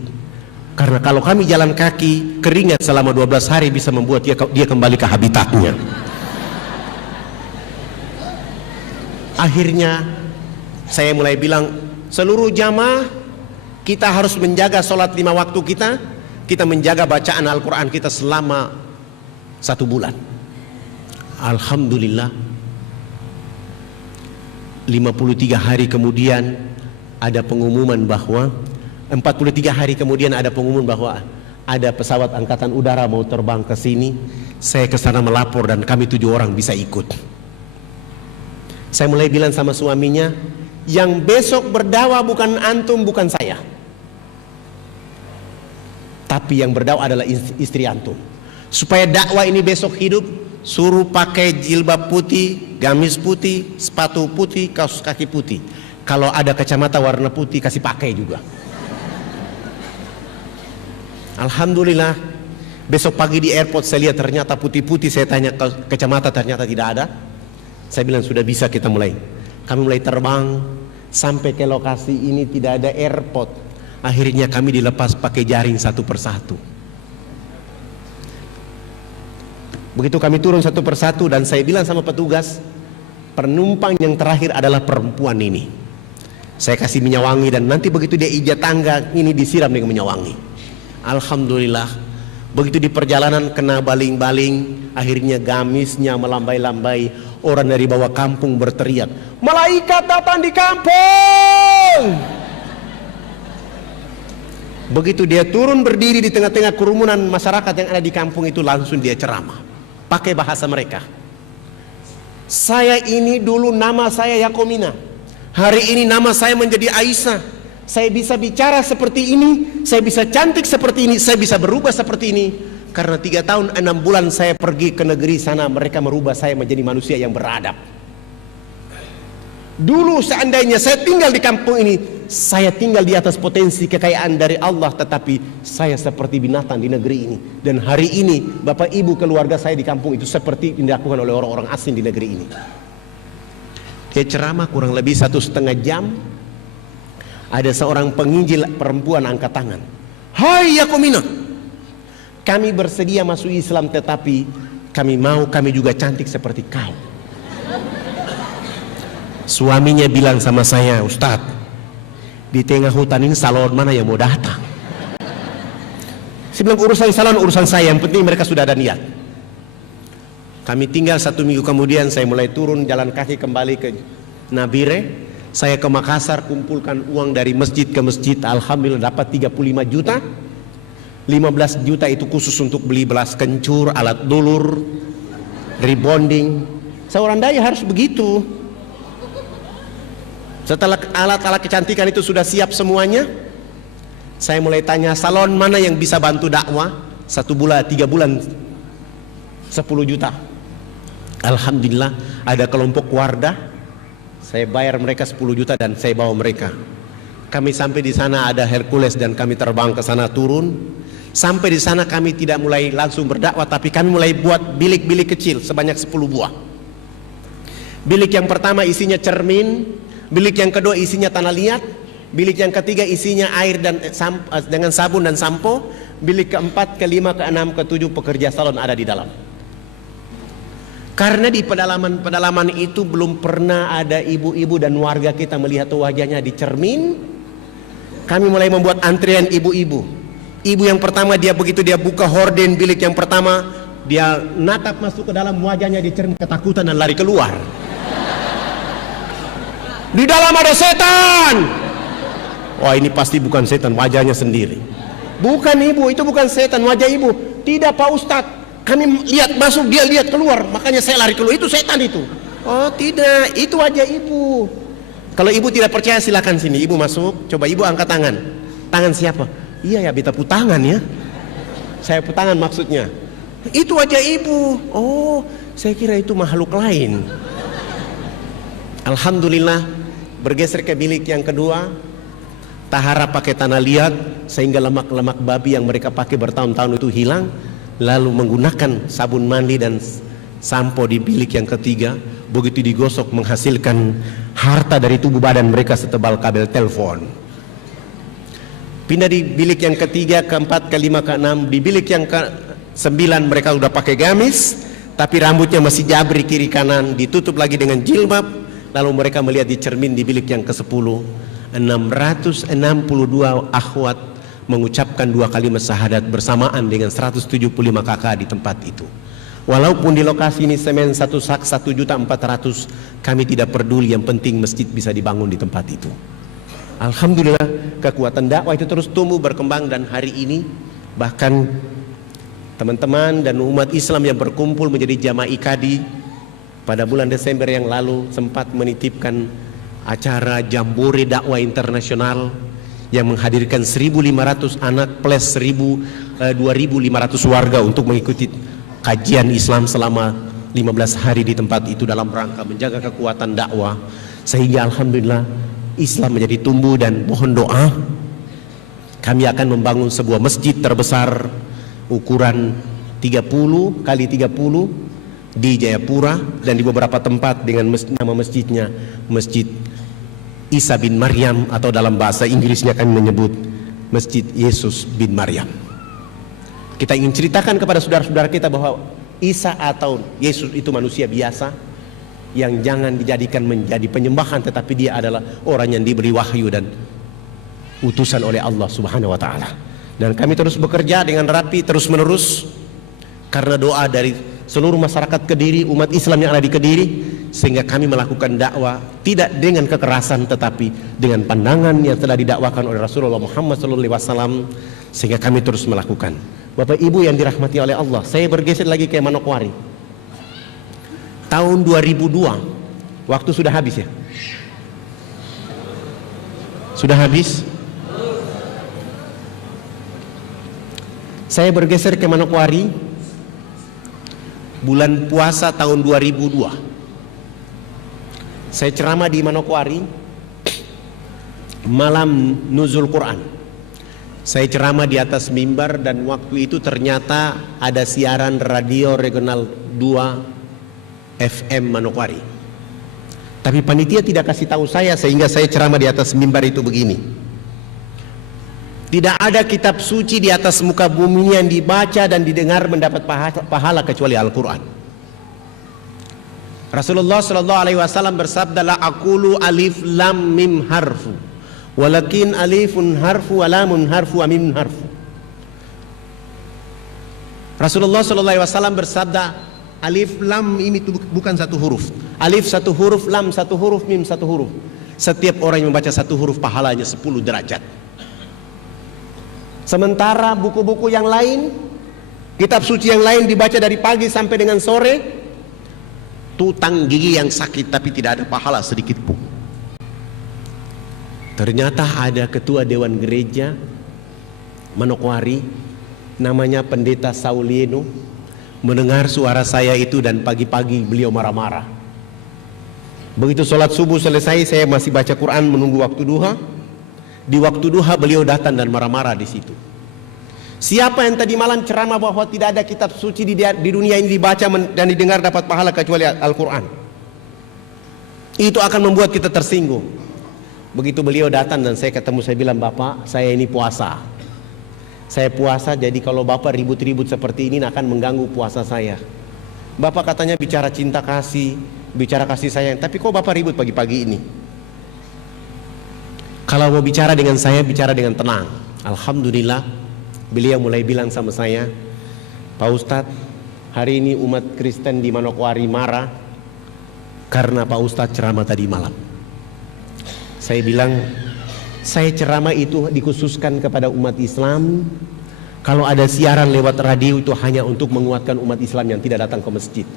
Karena kalau kami jalan kaki, keringat selama 12 hari bisa membuat dia kembali ke habitatnya. Akhirnya saya mulai bilang, seluruh jamaah kita harus menjaga sholat 5 waktu kita menjaga bacaan Al-Quran kita selama 1 bulan. Alhamdulillah, 53 hari kemudian ada pengumuman bahwa 43 hari kemudian ada pengumuman bahwa ada pesawat angkatan udara mau terbang ke sini. Saya ke sana melapor dan kami 7 orang bisa ikut. Saya mulai bilang sama suaminya, yang besok berdakwah bukan antum, bukan saya, tapi yang berdakwah adalah istri antum. Supaya dakwah ini besok hidup, suruh pakai jilbab putih, gamis putih, sepatu putih, kaos kaki putih. Kalau ada kacamata warna putih kasih pakai juga. Alhamdulillah, besok pagi di airport saya lihat ternyata putih-putih. Saya tanya kacamata, ternyata tidak ada. Saya bilang sudah bisa kita mulai. Kami mulai terbang sampai ke lokasi ini, tidak ada airport. Akhirnya kami dilepas pakai jaring satu persatu. Begitu kami turun satu persatu dan saya bilang sama petugas, penumpang yang terakhir adalah perempuan ini. Saya kasih minyak wangi dan nanti begitu dia ijat tangga ini disiram dengan minyak wangi. Alhamdulillah, begitu di perjalanan kena baling-baling, akhirnya gamisnya melambai-lambai. Orang dari bawah kampung berteriak, malaikat datang di kampung. Begitu dia turun berdiri di tengah-tengah kerumunan masyarakat yang ada di kampung itu, langsung dia ceramah pakai bahasa mereka. Saya ini dulu nama saya Yakomina, hari ini nama saya menjadi Aisyah. Saya bisa bicara seperti ini, saya bisa cantik seperti ini, saya bisa berubah seperti ini karena 3 tahun 6 bulan saya pergi ke negeri sana. Mereka merubah saya menjadi manusia yang beradab. Dulu seandainya saya tinggal di kampung ini, saya tinggal di atas potensi kekayaan dari Allah, tetapi saya seperti binatang di negeri ini. Dan hari ini bapak ibu keluarga saya di kampung itu seperti dilakukan oleh orang-orang asing di negeri ini. Dia ceramah kurang lebih 1,5 jam. Ada seorang penginjil perempuan angkat tangan, hai Yakomina, kami bersedia masuk Islam, tetapi kami juga cantik seperti kau. Suaminya bilang sama saya, Ustadz, di tengah hutan ini salon mana yang mau datang? Saya bilang urusan salon urusan saya, yang penting mereka sudah ada niat. Kami tinggal 1 minggu kemudian saya mulai turun jalan kaki kembali ke Nabire. Saya ke Makassar, kumpulkan uang dari masjid ke masjid. Alhamdulillah dapat 35 juta. 15 juta itu khusus untuk beli belas kencur, alat dulur, rebonding. Seorang dai harus begitu. Setelah alat-alat kecantikan itu sudah siap semuanya, saya mulai tanya salon mana yang bisa bantu dakwah. 1 bulan, 3 bulan 10 juta. Alhamdulillah ada kelompok Wardah. Saya bayar mereka 10 juta dan saya bawa mereka. Kami sampai di sana ada Hercules dan kami terbang ke sana turun. Sampai di sana kami tidak mulai langsung berdakwah, tapi kami mulai buat bilik-bilik kecil sebanyak 10 buah. Bilik yang pertama isinya cermin, bilik yang kedua isinya tanah liat, bilik yang ketiga isinya air dan dengan sabun dan sampo, bilik keempat, kelima, keenam, ketujuh pekerja salon ada di dalam. Karena di pedalaman itu belum pernah ada ibu-ibu dan warga kita melihat wajahnya di cermin. Kami mulai membuat antrian ibu-ibu. Ibu yang pertama dia begitu dia buka horden bilik yang pertama, dia natap masuk ke dalam, wajahnya di cermin, ketakutan dan lari keluar. Di dalam ada setan. Wah, ini pasti bukan setan, wajahnya sendiri. Bukan ibu, itu bukan setan, wajah ibu. Tidak Pak Ustadz, kami lihat masuk, dia lihat keluar, makanya saya lari keluar. Itu setan itu. Oh tidak, itu wajah ibu. Kalau ibu tidak percaya silakan sini, ibu masuk, coba ibu angkat tangan. Tangan siapa? Iya ya, beta putangan ya. Saya putangan maksudnya. Itu wajah ibu. Oh, saya kira itu makhluk lain. Alhamdulillah, bergeser ke bilik yang kedua. Tahara pakai tanah liat sehingga lemak-lemak babi yang mereka pakai bertahun-tahun itu hilang. Lalu menggunakan sabun mandi dan sampo di bilik yang ketiga. Begitu digosok menghasilkan harta dari tubuh badan mereka setebal kabel telepon. Pindah di bilik yang ketiga, keempat, kelima, keenam. Di bilik yang ke-9 mereka sudah pakai gamis, tapi rambutnya masih jabri kiri kanan, ditutup lagi dengan jilbab. Lalu mereka melihat di cermin di bilik yang ke-10, 662 akhwat mengucapkan 2 kalimat syahadat bersamaan dengan 175 kakak di tempat itu. Walaupun di lokasi ini semen 1 sak 1.400.000, kami tidak peduli, yang penting masjid bisa dibangun di tempat itu. Alhamdulillah kekuatan dakwah itu terus tumbuh berkembang, dan hari ini bahkan teman-teman dan umat Islam yang berkumpul menjadi jamaah IKADI pada bulan Desember yang lalu sempat menitipkan acara Jambore Dakwah Internasional yang menghadirkan 1.500 anak plus 2.500 warga untuk mengikuti kajian Islam selama 15 hari di tempat itu dalam rangka menjaga kekuatan dakwah, sehingga alhamdulillah Islam menjadi tumbuh. Dan mohon doa, kami akan membangun sebuah masjid terbesar ukuran 30 kali 30 di Jayapura, dan di beberapa tempat dengan nama masjidnya Masjid Isa bin Maryam, atau dalam bahasa Inggrisnya kami menyebut Masjid Yesus bin Maryam. Kita ingin ceritakan kepada saudara-saudara kita bahwa Isa atau Yesus itu manusia biasa yang jangan dijadikan menjadi penyembahan, tetapi dia adalah orang yang diberi wahyu dan utusan oleh Allah Subhanahu wa taala. Dan kami terus bekerja dengan rapi terus menerus karena doa dari seluruh masyarakat Kediri, umat Islam yang ada di Kediri, sehingga kami melakukan dakwah tidak dengan kekerasan tetapi dengan pandangan yang telah didakwakan oleh Rasulullah Muhammad SAW, sehingga kami terus melakukan. Bapak Ibu yang dirahmati oleh Allah, saya bergeser lagi ke Manokwari. Tahun 2002, waktu sudah habis ya? Sudah habis? Saya bergeser ke Manokwari bulan puasa tahun 2002. Saya ceramah di Manokwari malam nuzul Quran. Saya ceramah di atas mimbar, dan waktu itu ternyata ada siaran radio regional 2 FM Manokwari. Tapi panitia tidak kasih tahu saya, sehingga saya ceramah di atas mimbar itu begini: tidak ada kitab suci di atas muka bumi yang dibaca dan didengar mendapat pahala kecuali Al-Quran. Rasulullah Shallallahu Alaihi Wasallam bersabda, la aqulu alif lam mim harfu, walakin alifun harfu, walamun harfu, amin harfu. Rasulullah Shallallahu Alaihi Wasallam bersabda, alif lam ini bukan satu huruf. Alif satu huruf, lam satu huruf, mim satu huruf. Setiap orang yang membaca satu huruf pahalanya 10 derajat. Sementara buku-buku yang lain, kitab suci yang lain dibaca dari pagi sampai dengan sore, tutang gigi yang sakit tapi tidak ada pahala sedikit pun. Ternyata ada ketua dewan gereja Manokwari, namanya Pendeta Saulieno, mendengar suara saya itu, dan pagi-pagi beliau marah-marah. Begitu sholat subuh selesai, saya masih baca Quran menunggu waktu duha. Di waktu duha beliau datang dan marah-marah di situ. Siapa yang tadi malam ceramah bahwa tidak ada kitab suci di dunia ini dibaca dan didengar dapat pahala kecuali Al-Quran? Itu akan membuat kita tersinggung. Begitu beliau datang dan saya ketemu, saya bilang, Bapak, saya ini puasa. Saya puasa, jadi kalau Bapak ribut-ribut seperti ini akan mengganggu puasa saya. Bapak katanya bicara cinta kasih, bicara kasih sayang, tapi kok Bapak ribut pagi-pagi ini? Kalau mau bicara dengan saya, bicara dengan tenang. Alhamdulillah, beliau mulai bilang sama saya, Pak Ustadz, hari ini umat Kristen di Manokwari marah karena Pak Ustadz ceramah tadi malam. Saya bilang, saya ceramah itu dikhususkan kepada umat Islam. Kalau ada siaran lewat radio itu hanya untuk menguatkan umat Islam yang tidak datang ke masjid.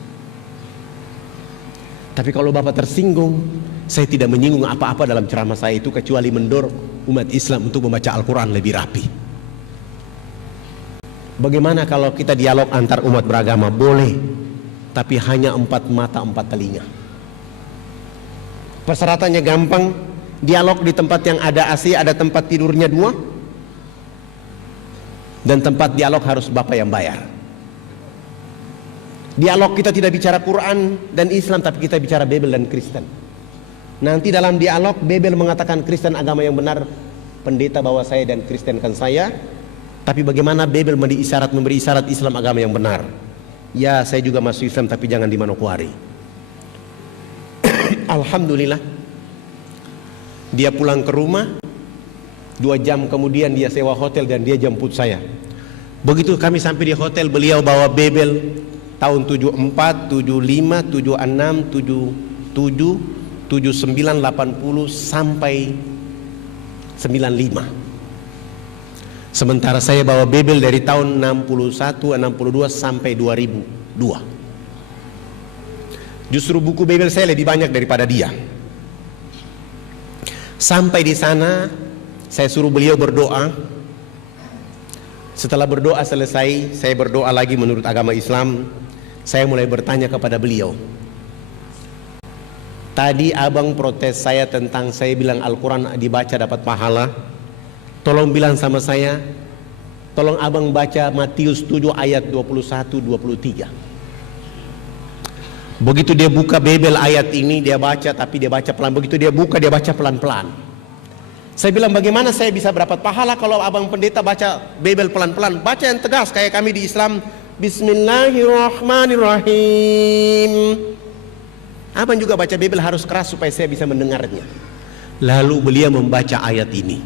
Tapi kalau Bapak tersinggung, saya tidak menyinggung apa-apa dalam ceramah saya itu kecuali mendorong umat Islam untuk membaca Al-Quran lebih rapi. Bagaimana kalau kita dialog antar umat beragama? Boleh, tapi hanya 4 mata 4 telinga. Persyaratannya gampang. Dialog di tempat yang ada AC, ada tempat tidurnya 2, dan tempat dialog harus Bapak yang bayar. Dialog kita tidak bicara Quran dan Islam, tapi kita bicara Bible dan Kristen. Nanti dalam dialog Bible mengatakan Kristen agama yang benar, pendeta bawa saya dan Kristenkan saya. Tapi bagaimana Bible memberi isyarat Islam agama yang benar? Ya, saya juga masuk Islam, tapi jangan di Manokwari. Alhamdulillah, dia pulang ke rumah, 2 jam kemudian dia sewa hotel dan dia jemput saya. Begitu kami sampai di hotel, beliau bawa Bible tahun 74, 75, 76, 77, 79, 80 sampai 95. Sementara saya bawa Bible dari tahun 61, 62 sampai 2002. Justru buku Bible saya lebih banyak daripada dia. Sampai di sana saya suruh beliau berdoa. Setelah berdoa selesai, saya berdoa lagi menurut agama Islam. Saya mulai bertanya kepada beliau, tadi abang protes saya tentang saya bilang Al-Quran dibaca dapat pahala. Tolong bilang sama saya, tolong abang baca Matius 7 ayat 21-23. Begitu dia buka Bible ayat ini, dia baca, tapi dia baca pelan. Begitu dia buka, dia baca pelan-pelan. Saya bilang, bagaimana saya bisa berdapat pahala kalau abang pendeta baca Bible pelan-pelan? Baca yang tegas kayak kami di Islam. Bismillahirrahmanirrahim. Abang juga baca Bible harus keras supaya saya bisa mendengarnya. Lalu beliau membaca ayat ini.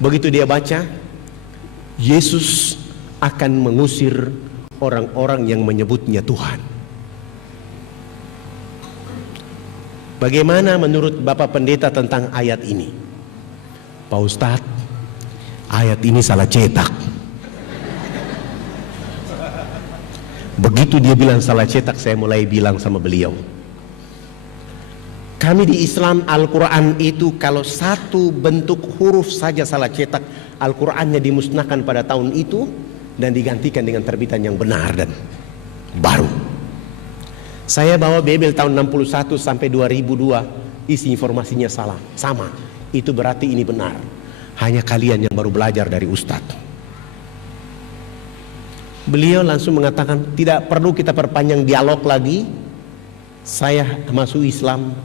Begitu dia baca, Yesus akan mengusir orang-orang yang menyebutnya Tuhan. Bagaimana menurut Bapak Pendeta tentang ayat ini? Pak Ustadz, ayat ini salah cetak. Begitu dia bilang salah cetak, saya mulai bilang sama beliau, kami di Islam Al-Quran itu kalau satu bentuk huruf saja salah cetak, Al-Qurannya dimusnahkan pada tahun itu dan digantikan dengan terbitan yang benar dan baru. Saya bawa Bible tahun 61 sampai 2002, isi informasinya salah, sama. Itu berarti ini benar. Hanya kalian yang baru belajar dari Ustadz. Beliau langsung mengatakan, tidak perlu kita perpanjang dialog lagi. Saya masuk Islam,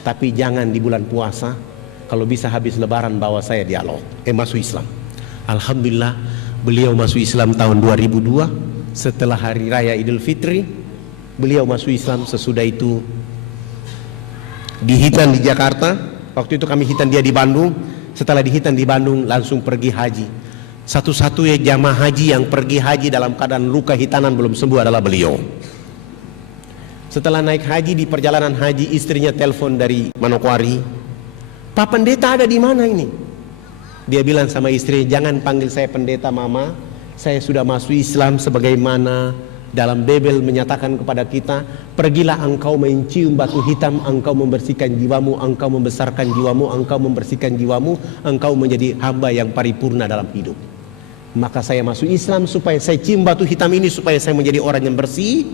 tapi jangan di bulan puasa. Kalau bisa habis lebaran bawa saya dialog, masuk Islam. Alhamdulillah beliau masuk Islam tahun 2002. Setelah hari raya Idul Fitri, beliau masuk Islam. Sesudah itu dihitan di Jakarta. Waktu itu kami hitan dia di Bandung. Setelah dihitan di Bandung langsung pergi haji. Satu-satunya jamaah haji yang pergi haji dalam keadaan luka hitanan belum sembuh adalah beliau. Setelah naik haji, di perjalanan haji istrinya telepon dari Manokwari, Pak Pendeta ada di mana ini? Dia bilang sama istri, jangan panggil saya pendeta mama, saya sudah masuk Islam sebagaimana dalam Bible menyatakan kepada kita, pergilah engkau mencium batu hitam, engkau membersihkan jiwamu, engkau membesarkan jiwamu, engkau membersihkan jiwamu, engkau menjadi hamba yang paripurna dalam hidup. Maka saya masuk Islam supaya saya cium batu hitam ini, supaya saya menjadi orang yang bersih.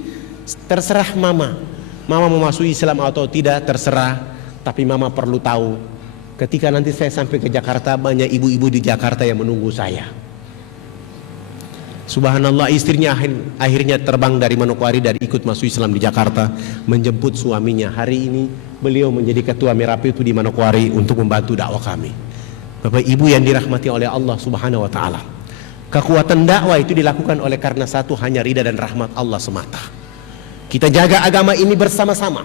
Terserah mama mau masuk Islam atau tidak, terserah. Tapi mama perlu tahu, ketika nanti saya sampai ke Jakarta, banyak ibu-ibu di Jakarta yang menunggu saya. Subhanallah, istrinya akhirnya terbang dari Manokwari dan ikut masuk Islam di Jakarta, menjemput suaminya. Hari ini beliau menjadi ketua Merapi itu di Manokwari untuk membantu dakwah kami. Bapak Ibu yang dirahmati oleh Allah Subhanahu wa taala, kekuatan dakwah itu dilakukan oleh karena satu, hanya ridha dan rahmat Allah semata. Kita jaga agama ini bersama-sama.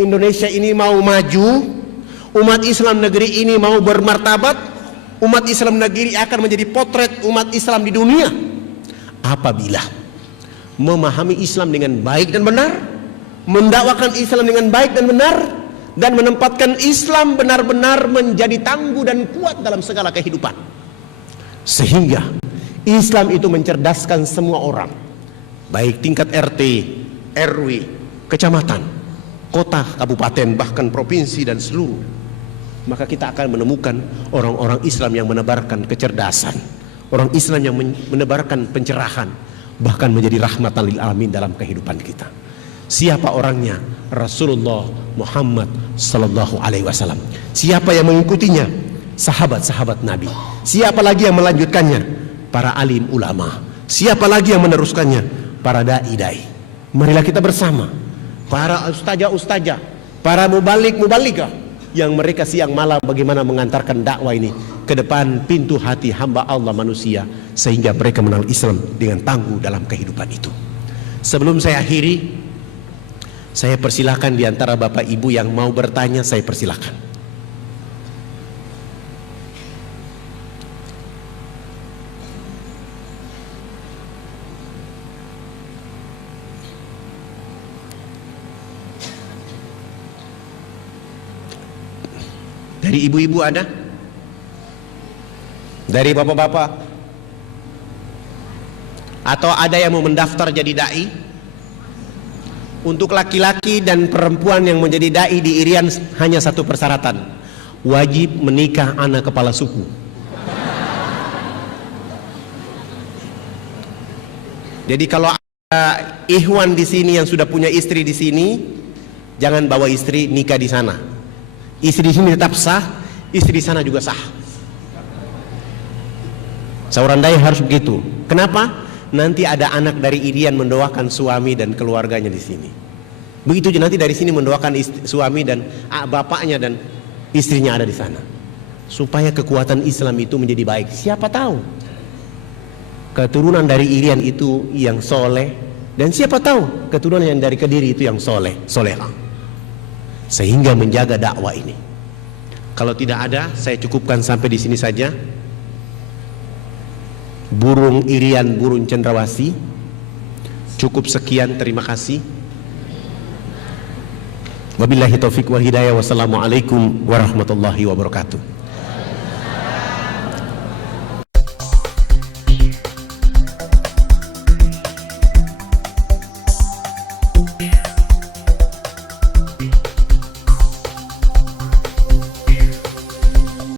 Indonesia ini mau maju, umat Islam negeri ini mau bermartabat, umat Islam negeri akan menjadi potret umat Islam di dunia apabila memahami Islam dengan baik dan benar, mendakwakan Islam dengan baik dan benar, dan menempatkan Islam benar-benar menjadi tangguh dan kuat dalam segala kehidupan. Sehingga Islam itu mencerdaskan semua orang, baik tingkat RT, RW, kecamatan, kota, kabupaten, bahkan provinsi dan seluruh. Maka kita akan menemukan orang-orang Islam yang menebarkan kecerdasan, orang Islam yang menebarkan pencerahan, bahkan menjadi rahmatan lil alamin dalam kehidupan kita. Siapa orangnya? Rasulullah Muhammad sallallahu alaihi wasallam. Siapa yang mengikutinya? Sahabat-sahabat Nabi. Siapa lagi yang melanjutkannya? Para alim ulama. Siapa lagi yang meneruskannya? Para dai-dai. Marilah kita bersama, para ustazah-ustazah, para mubalik-mubaligah, yang mereka siang malam bagaimana mengantarkan dakwah ini ke depan pintu hati hamba Allah manusia, sehingga mereka mengenal Islam dengan tangguh dalam kehidupan itu. Sebelum saya akhiri, saya persilakan di antara Bapak Ibu yang mau bertanya, saya persilakan. Dari ibu-ibu ada? dari bapak-bapak, atau ada yang mau mendaftar jadi dai? Untuk laki-laki dan perempuan yang menjadi dai di Irian hanya satu persyaratan, wajib menikah anak kepala suku. Jadi kalau ada ikhwan di sini yang sudah punya istri di sini, jangan bawa istri nikah di sana. Istri di sini tetap sah, istri di sana juga sah. Seorang dai harus begitu. Kenapa? Nanti ada anak dari Irian mendoakan suami dan keluarganya di sini. Begitu juga nanti dari sini mendoakan suami dan bapaknya dan istrinya ada di sana. Supaya kekuatan Islam itu menjadi baik. Siapa tahu keturunan dari Irian itu yang soleh, dan siapa tahu keturunan yang dari Kediri itu yang soleha, sehingga menjaga dakwah ini. Kalau tidak ada, saya cukupkan sampai di sini saja. Burung Irian, burung cendrawasih. Cukup sekian, terima kasih. Wabillahi taufiq wal hidayah. Wassalamualaikum warahmatullahi wabarakatuh.